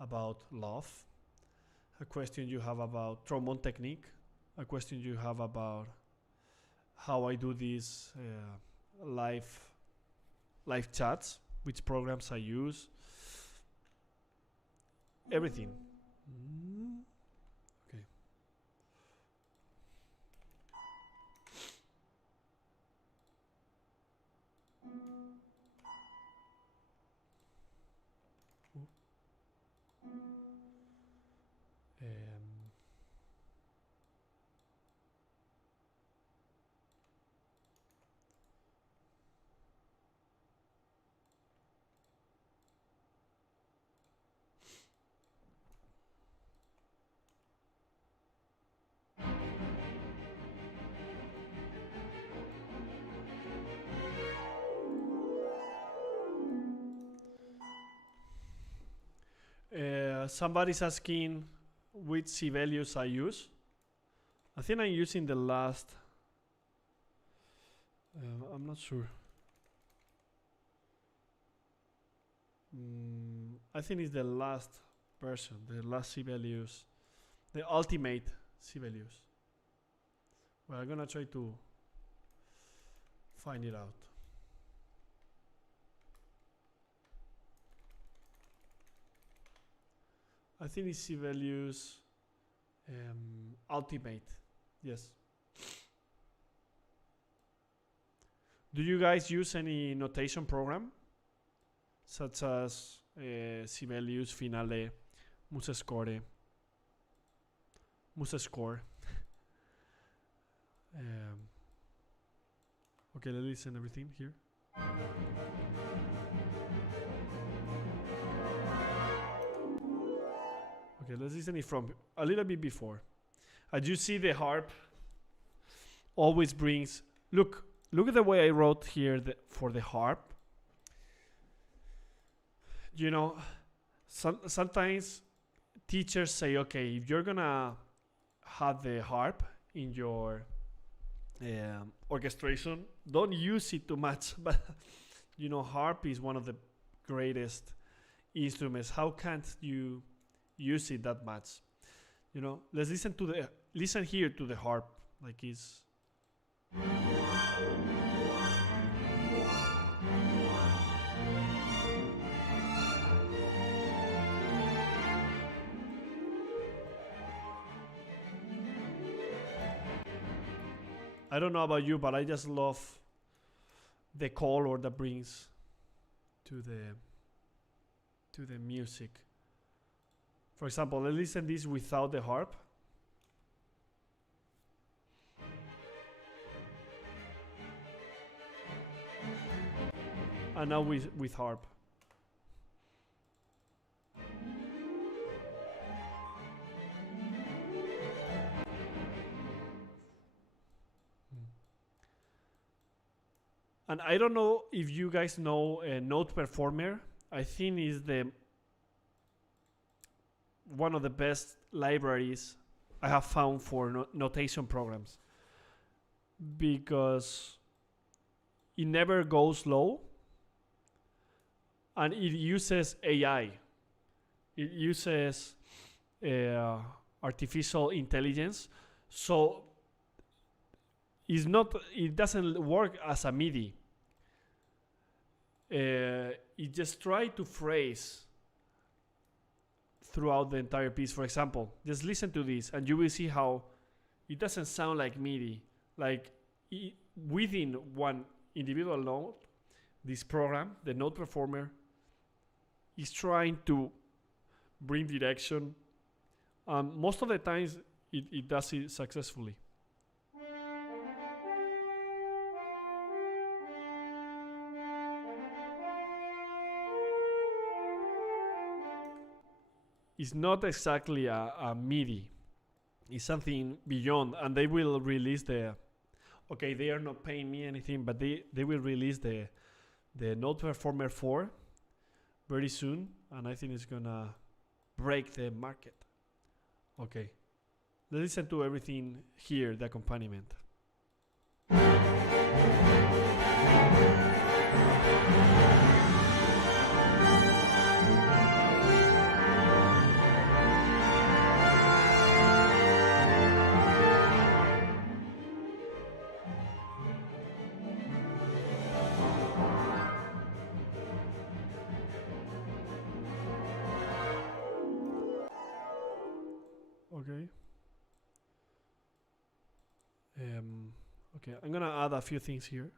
about love, a question you have about trombone technique, a question you have about how I do these live chats, which programs I use, everything. Okay. Somebody's asking which C values I use. I think I'm using the last. I'm not sure. I think it's the last version, the last C values, the ultimate C values. Well, I'm gonna try to find it out. I think it's C values ultimate. Yes. Do you guys use any notation program, such as Sibelius, Finale, Musescore? Okay, let's listen everything here. Okay, let's listen it from a little bit before. As you see, the harp always brings. Look at the way I wrote here for the harp. You know, sometimes teachers say, okay, if you're gonna have the harp in your orchestration, don't use it too much. But you know, harp is one of the greatest instruments. How can't you use it that much? You know, let's listen here to the harp, like it's. I don't know about you, but I just love the color that brings to the music. For example, let's listen this without the harp. And now with harp. And I don't know if you guys know Note Performer. I think is one of the best libraries I have found for notation programs, because it never goes low, and it uses AI. It uses artificial intelligence. So it doesn't work as a MIDI. It just try to phrase throughout the entire piece. For example, just listen to this and you will see how it doesn't sound like MIDI. Like within one individual note, this program, the note performer, is trying to bring direction. Most of the times it does it successfully. It's not exactly a MIDI. It's something beyond, and they will release the. Okay, they are not paying me anything, but they will release the Note Performer 4 very soon, and I think it's gonna break the market. Okay, let's listen to everything here, the accompaniment. Okay. Okay, I'm gonna add a few things here.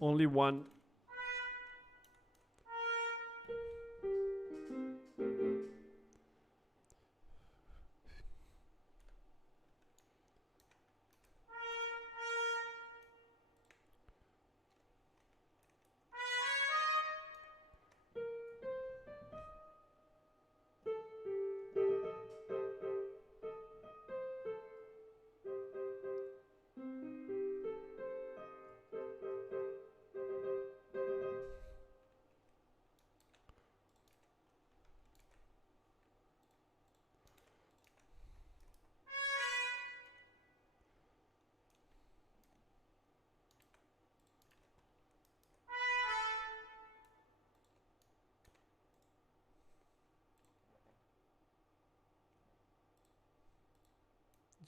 Only one.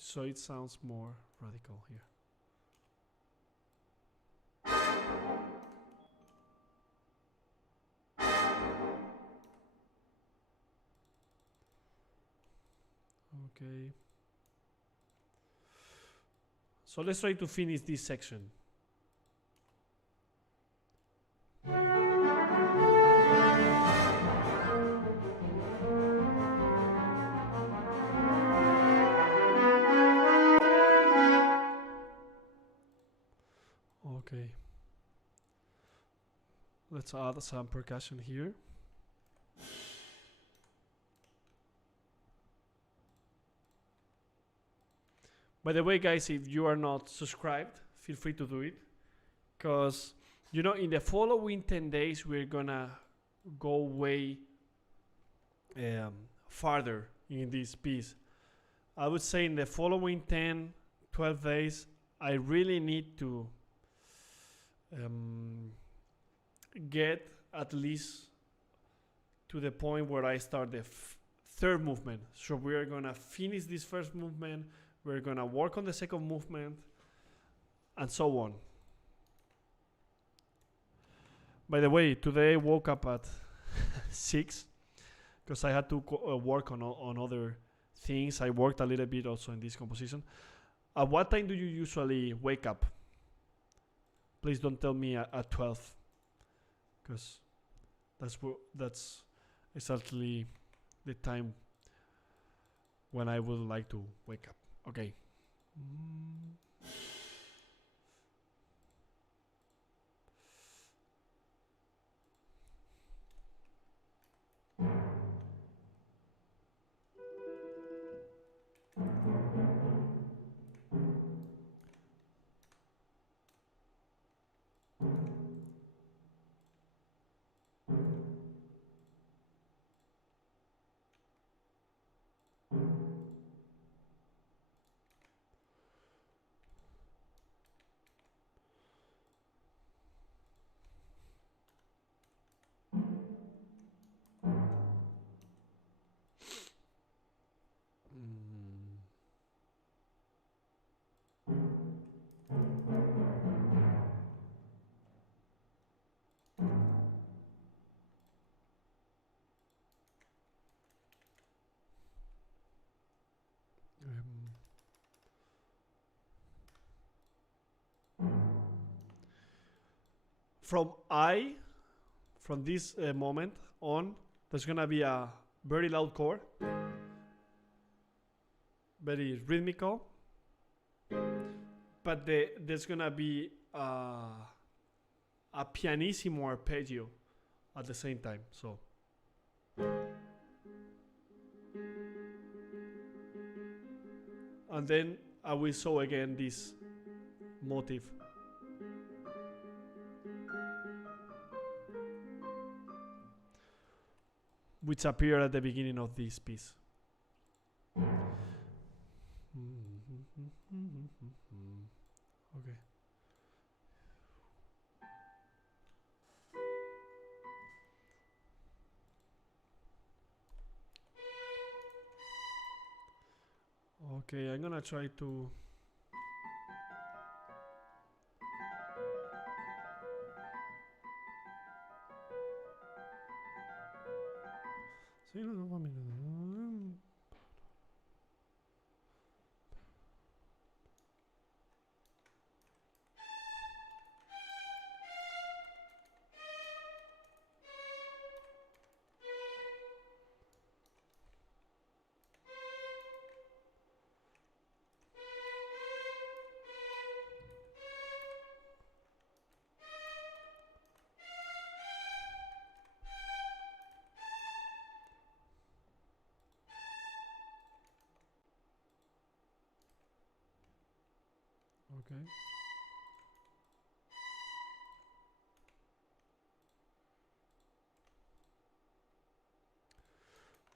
So it sounds more radical here. Okay. So let's try to finish this section. Okay. Let's add some percussion here. By the way, guys, if you are not subscribed, feel free to do it. Because, you know, in the following 10 days, we're gonna go way farther in this piece. I would say in the following 10, 12 days, I really need to get at least to the point where I start the third movement. So we're gonna finish this first movement, we're gonna work on the second movement, and so on. By the way, today I woke up at 6 because I had to work on other things. I worked a little bit also in this composition. At what time do you usually wake up? Please don't tell me at 12, because that's exactly the time when I would like to wake up. Okay. from this moment on, there's gonna be a very loud chord, very rhythmical, but there's gonna be a pianissimo arpeggio at the same time. So and then I will show again this motif. Which appear at the beginning of this piece. Okay. Okay, I'm gonna try to. Okay.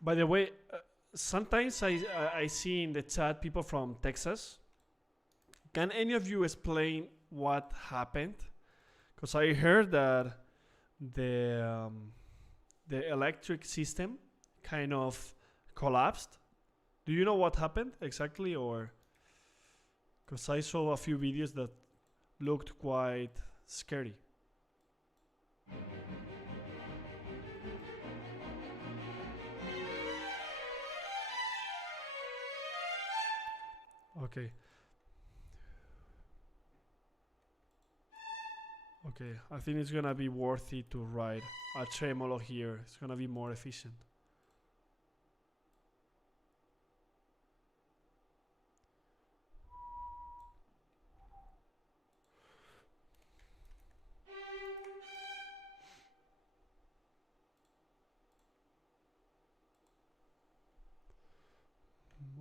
By the way, sometimes I see in the chat people from Texas. Can any of you explain what happened? Because I heard that the electric system kind of collapsed. Do you know what happened exactly, or? Because I saw a few videos that looked quite scary. Okay. Okay, I think it's gonna be worth it to write a tremolo here. It's gonna be more efficient.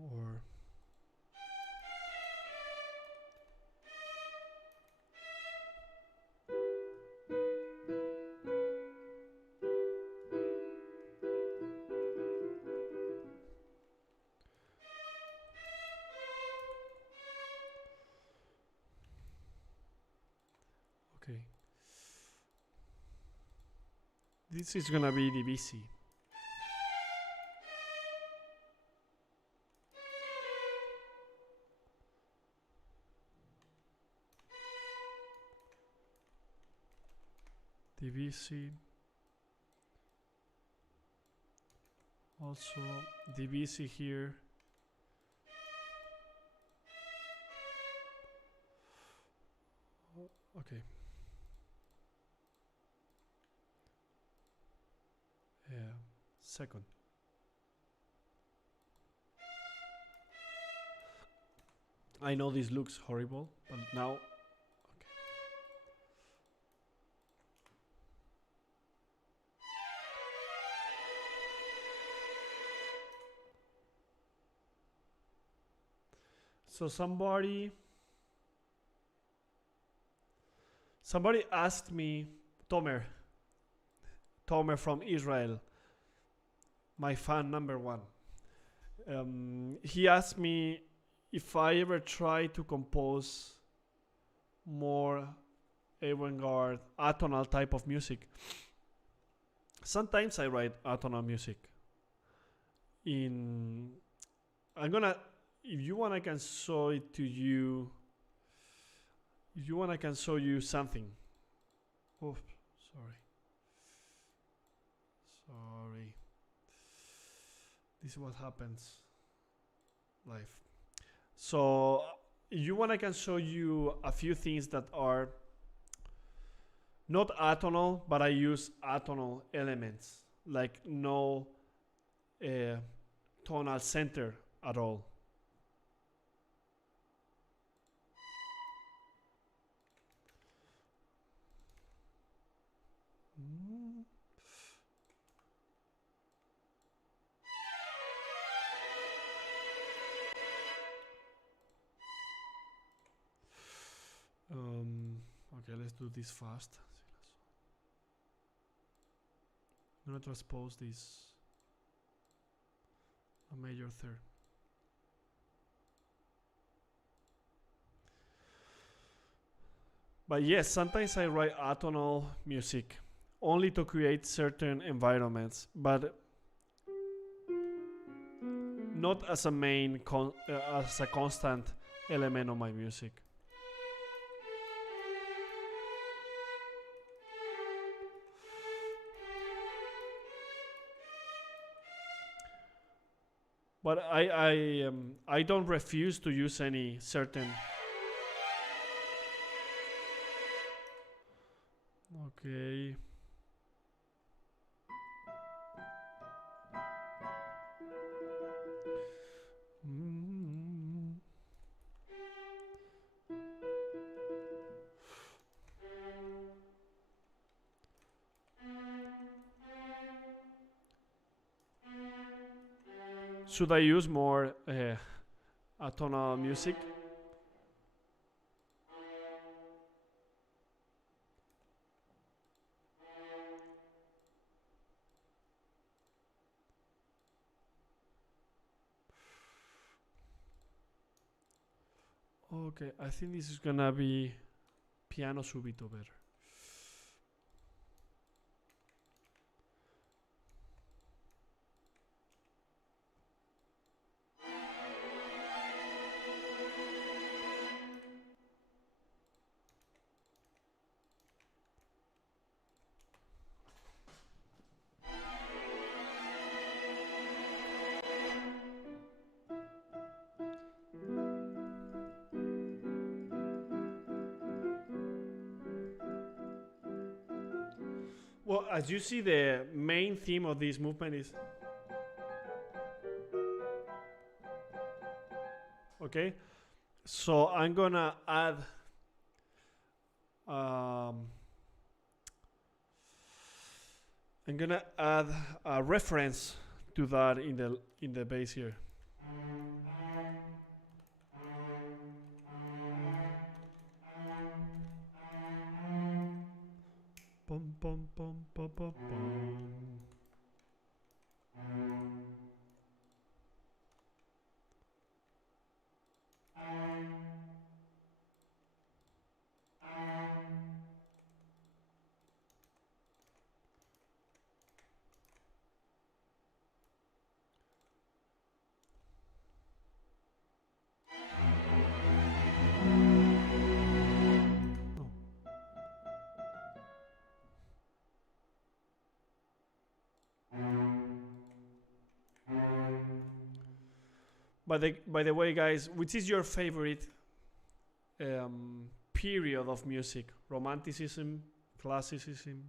Or okay. This is gonna be divisi. Divisi. Also divisi here. Okay. Yeah. Second. I know this looks horrible, but now, okay. So somebody asked me, Tomer from Israel, my fan number one. He asked me if I ever try to compose more avant-garde, atonal type of music. Sometimes I write atonal music. If you want, I can show it to you. If you want, I can show you something. Oh, sorry. This is what happens live. So, if you want, I can show you a few things that are not atonal, but I use atonal elements, like no tonal center at all. Okay, let's do this fast. I'm gonna transpose this a major third. But yes, sometimes I write atonal music only to create certain environments, but not as a main as a constant element of my music. But I don't refuse to use any certain. Okay. Should I use more atonal music? Okay, I think this is gonna be piano subito better. Well, as you see, the main theme of this movement is okay. So I'm gonna add a reference to that in the bass here. Bum, bum, bum, bum, bum, bum. By the way, guys, which is your favorite period of music? Romanticism, classicism?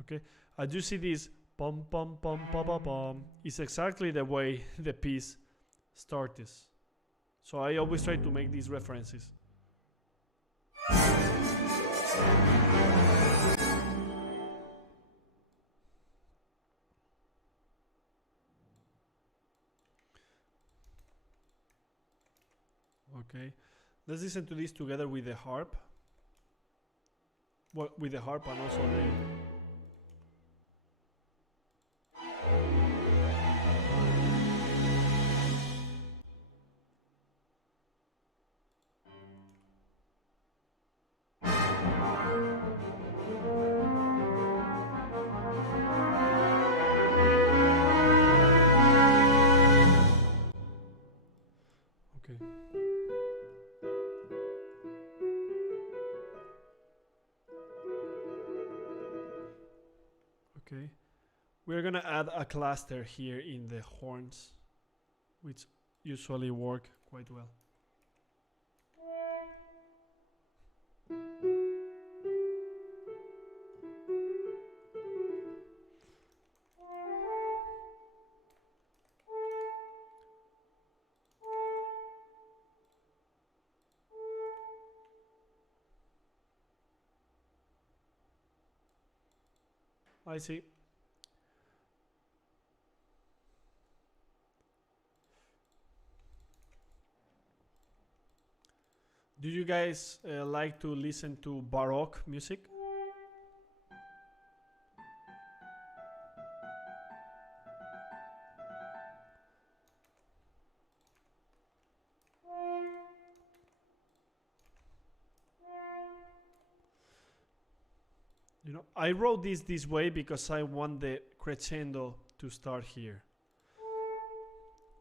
Okay, as you see this pom pom pom pom pom pom, it's exactly the way the piece starts. So I always try to make these references. Okay, let's listen to this together with the harp. Well, with the harp and also the. Okay. We're gonna add a cluster here in the horns, which usually work quite well. I see. Do you guys like to listen to Baroque music? You know, I wrote this way because I want the crescendo to start here.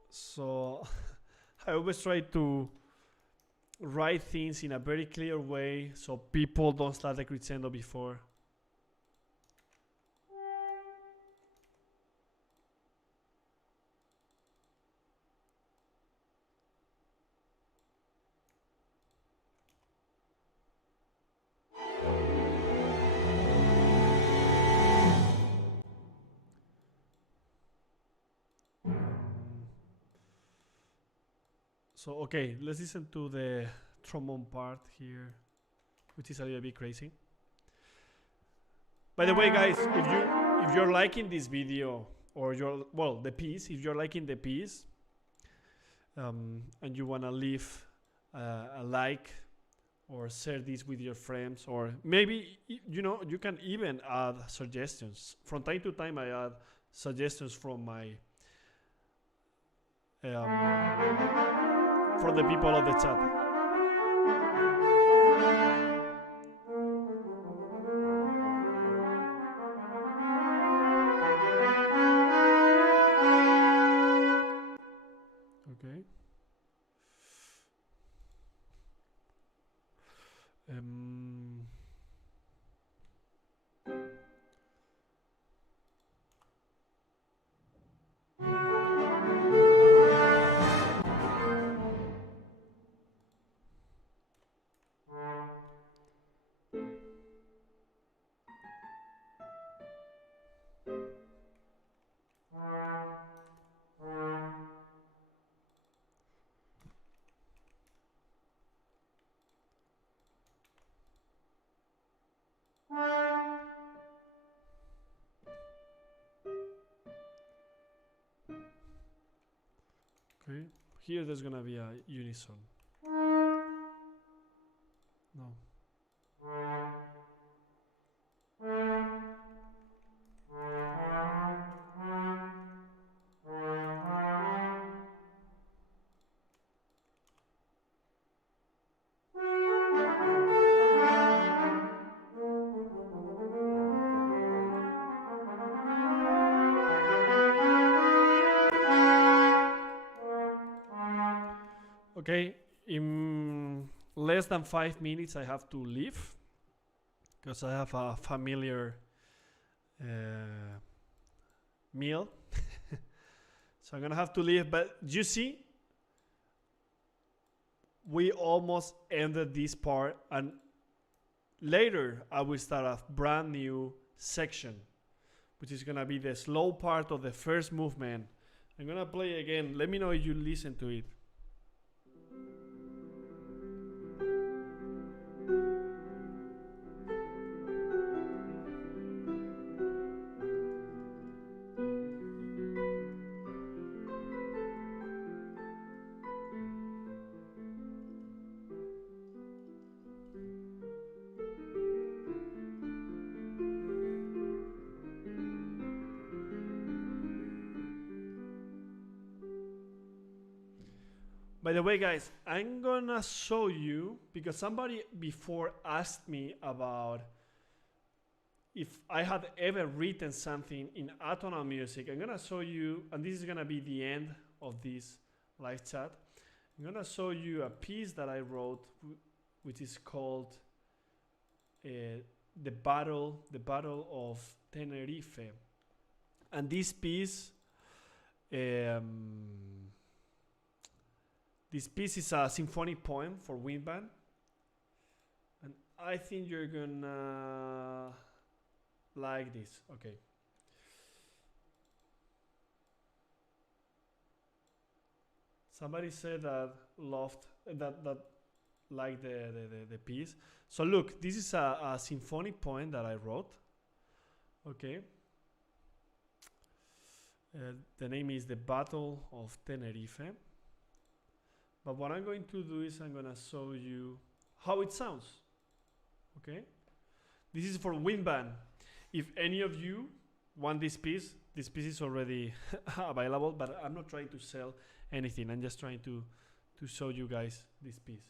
So I always try to write things in a very clear way so people don't start the crescendo before. So okay, let's listen to the trombone part here, which is a little bit crazy. By the way, guys, if you're liking this video or the piece, if you're liking the piece, and you wanna leave a like or share this with your friends, or maybe you can even add suggestions. From time to time, I add suggestions from my for the people of the chat. Okay. Okay, here there's gonna be a unison. No. Okay, in less than 5 minutes I have to leave because I have a familiar meal. So I'm gonna have to leave, but you see, we almost ended this part, and later I will start a brand new section, which is gonna be the slow part of the first movement. I'm gonna play again. Let me know if you listen to it. By the way, guys, I'm gonna show you, because somebody before asked me about if I had ever written something in atonal music. I'm gonna show you, and this is gonna be the end of this live chat. I'm gonna show you a piece that I wrote, which is called the Battle of Tenerife. And this piece is a symphonic poem for wind band, and I think you're gonna like this. Okay. Somebody said that loved that liked the piece. So look, this is a symphonic poem that I wrote. Okay. The name is The Battle of Tenerife. But what I'm going to do is I'm going to show you how it sounds. Okay? This is for wind band. If any of you want this piece is already available, but I'm not trying to sell anything. I'm just trying to show you guys this piece.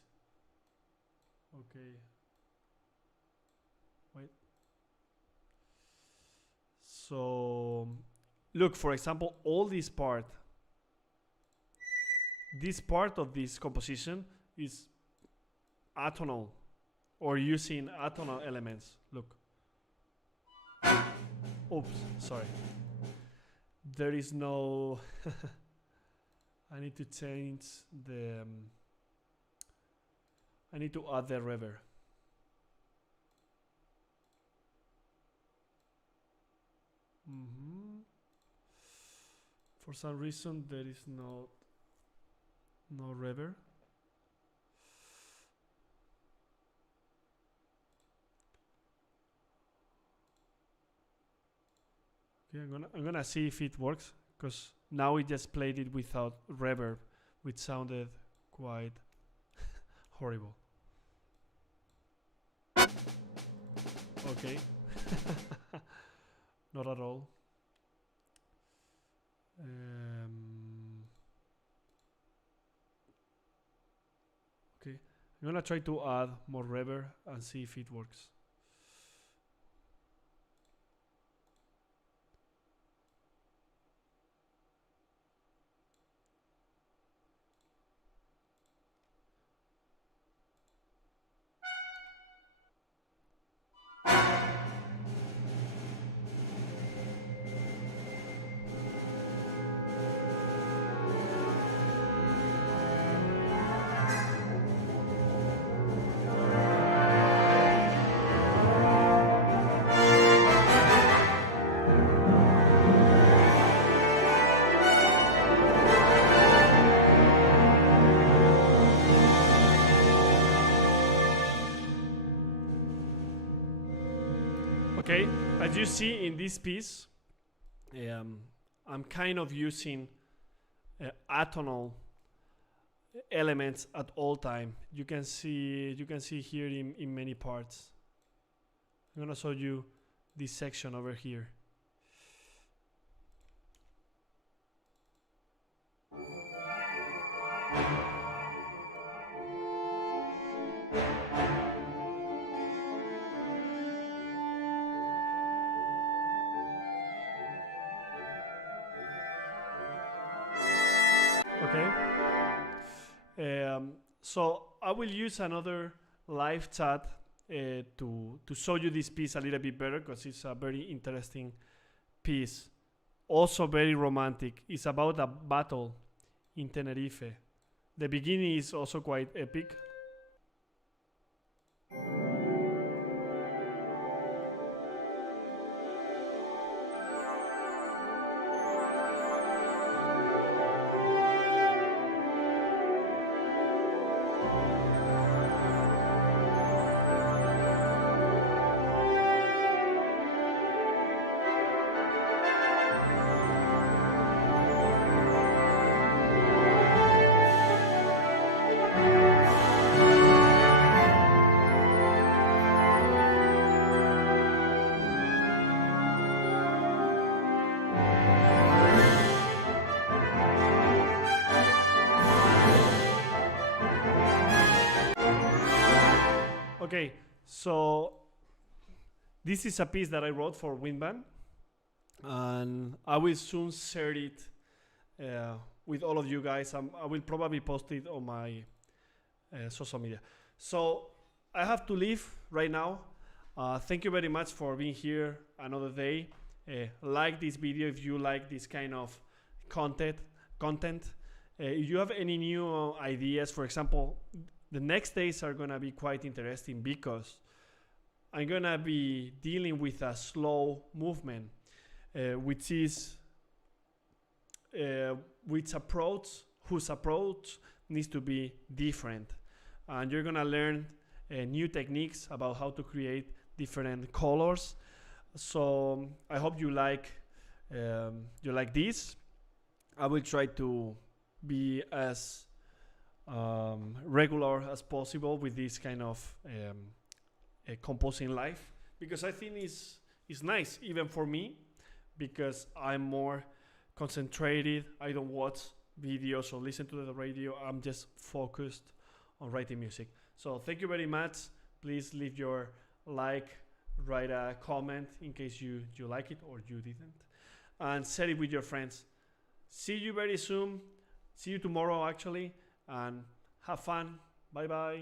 Okay. Wait. So look, for example, all this part of this composition is atonal, or using atonal elements. Look. Oops, sorry. There is no I need to change the I need to add the reverb. For some reason there is no reverb. Okay, I'm gonna see if it works, because now we just played it without reverb, which sounded quite horrible. Okay. Not at all. Okay, I'm gonna try to add more reverb and see if it works. Okay, as you see in this piece, I'm kind of using atonal elements at all time. You can see here in many parts. I'm gonna show you this section over here. So I will use another live chat to show you this piece a little bit better, because it's a very interesting piece, also very romantic. It's about a battle in Tenerife. The beginning is also quite epic. Okay, so this is a piece that I wrote for wind band, and I will soon share it with all of you guys. I will probably post it on my social media. So I have to leave right now. Thank you very much for being here another day. like this video, if you like this kind of content. If you have any new ideas, for example, the next days are gonna be quite interesting because I'm gonna be dealing with a slow movement, which is whose approach needs to be different, and you're gonna learn new techniques about how to create different colors. So I hope you like this. I will try to be as regular as possible with this kind of composing live, because I think it's nice even for me, because I'm more concentrated. I don't watch videos or listen to the radio. I'm just focused on writing music. So thank you very much. Please leave your like, write a comment in case you like it or you didn't, and share it with your friends. See you very soon. See you tomorrow actually, and have fun. Bye bye.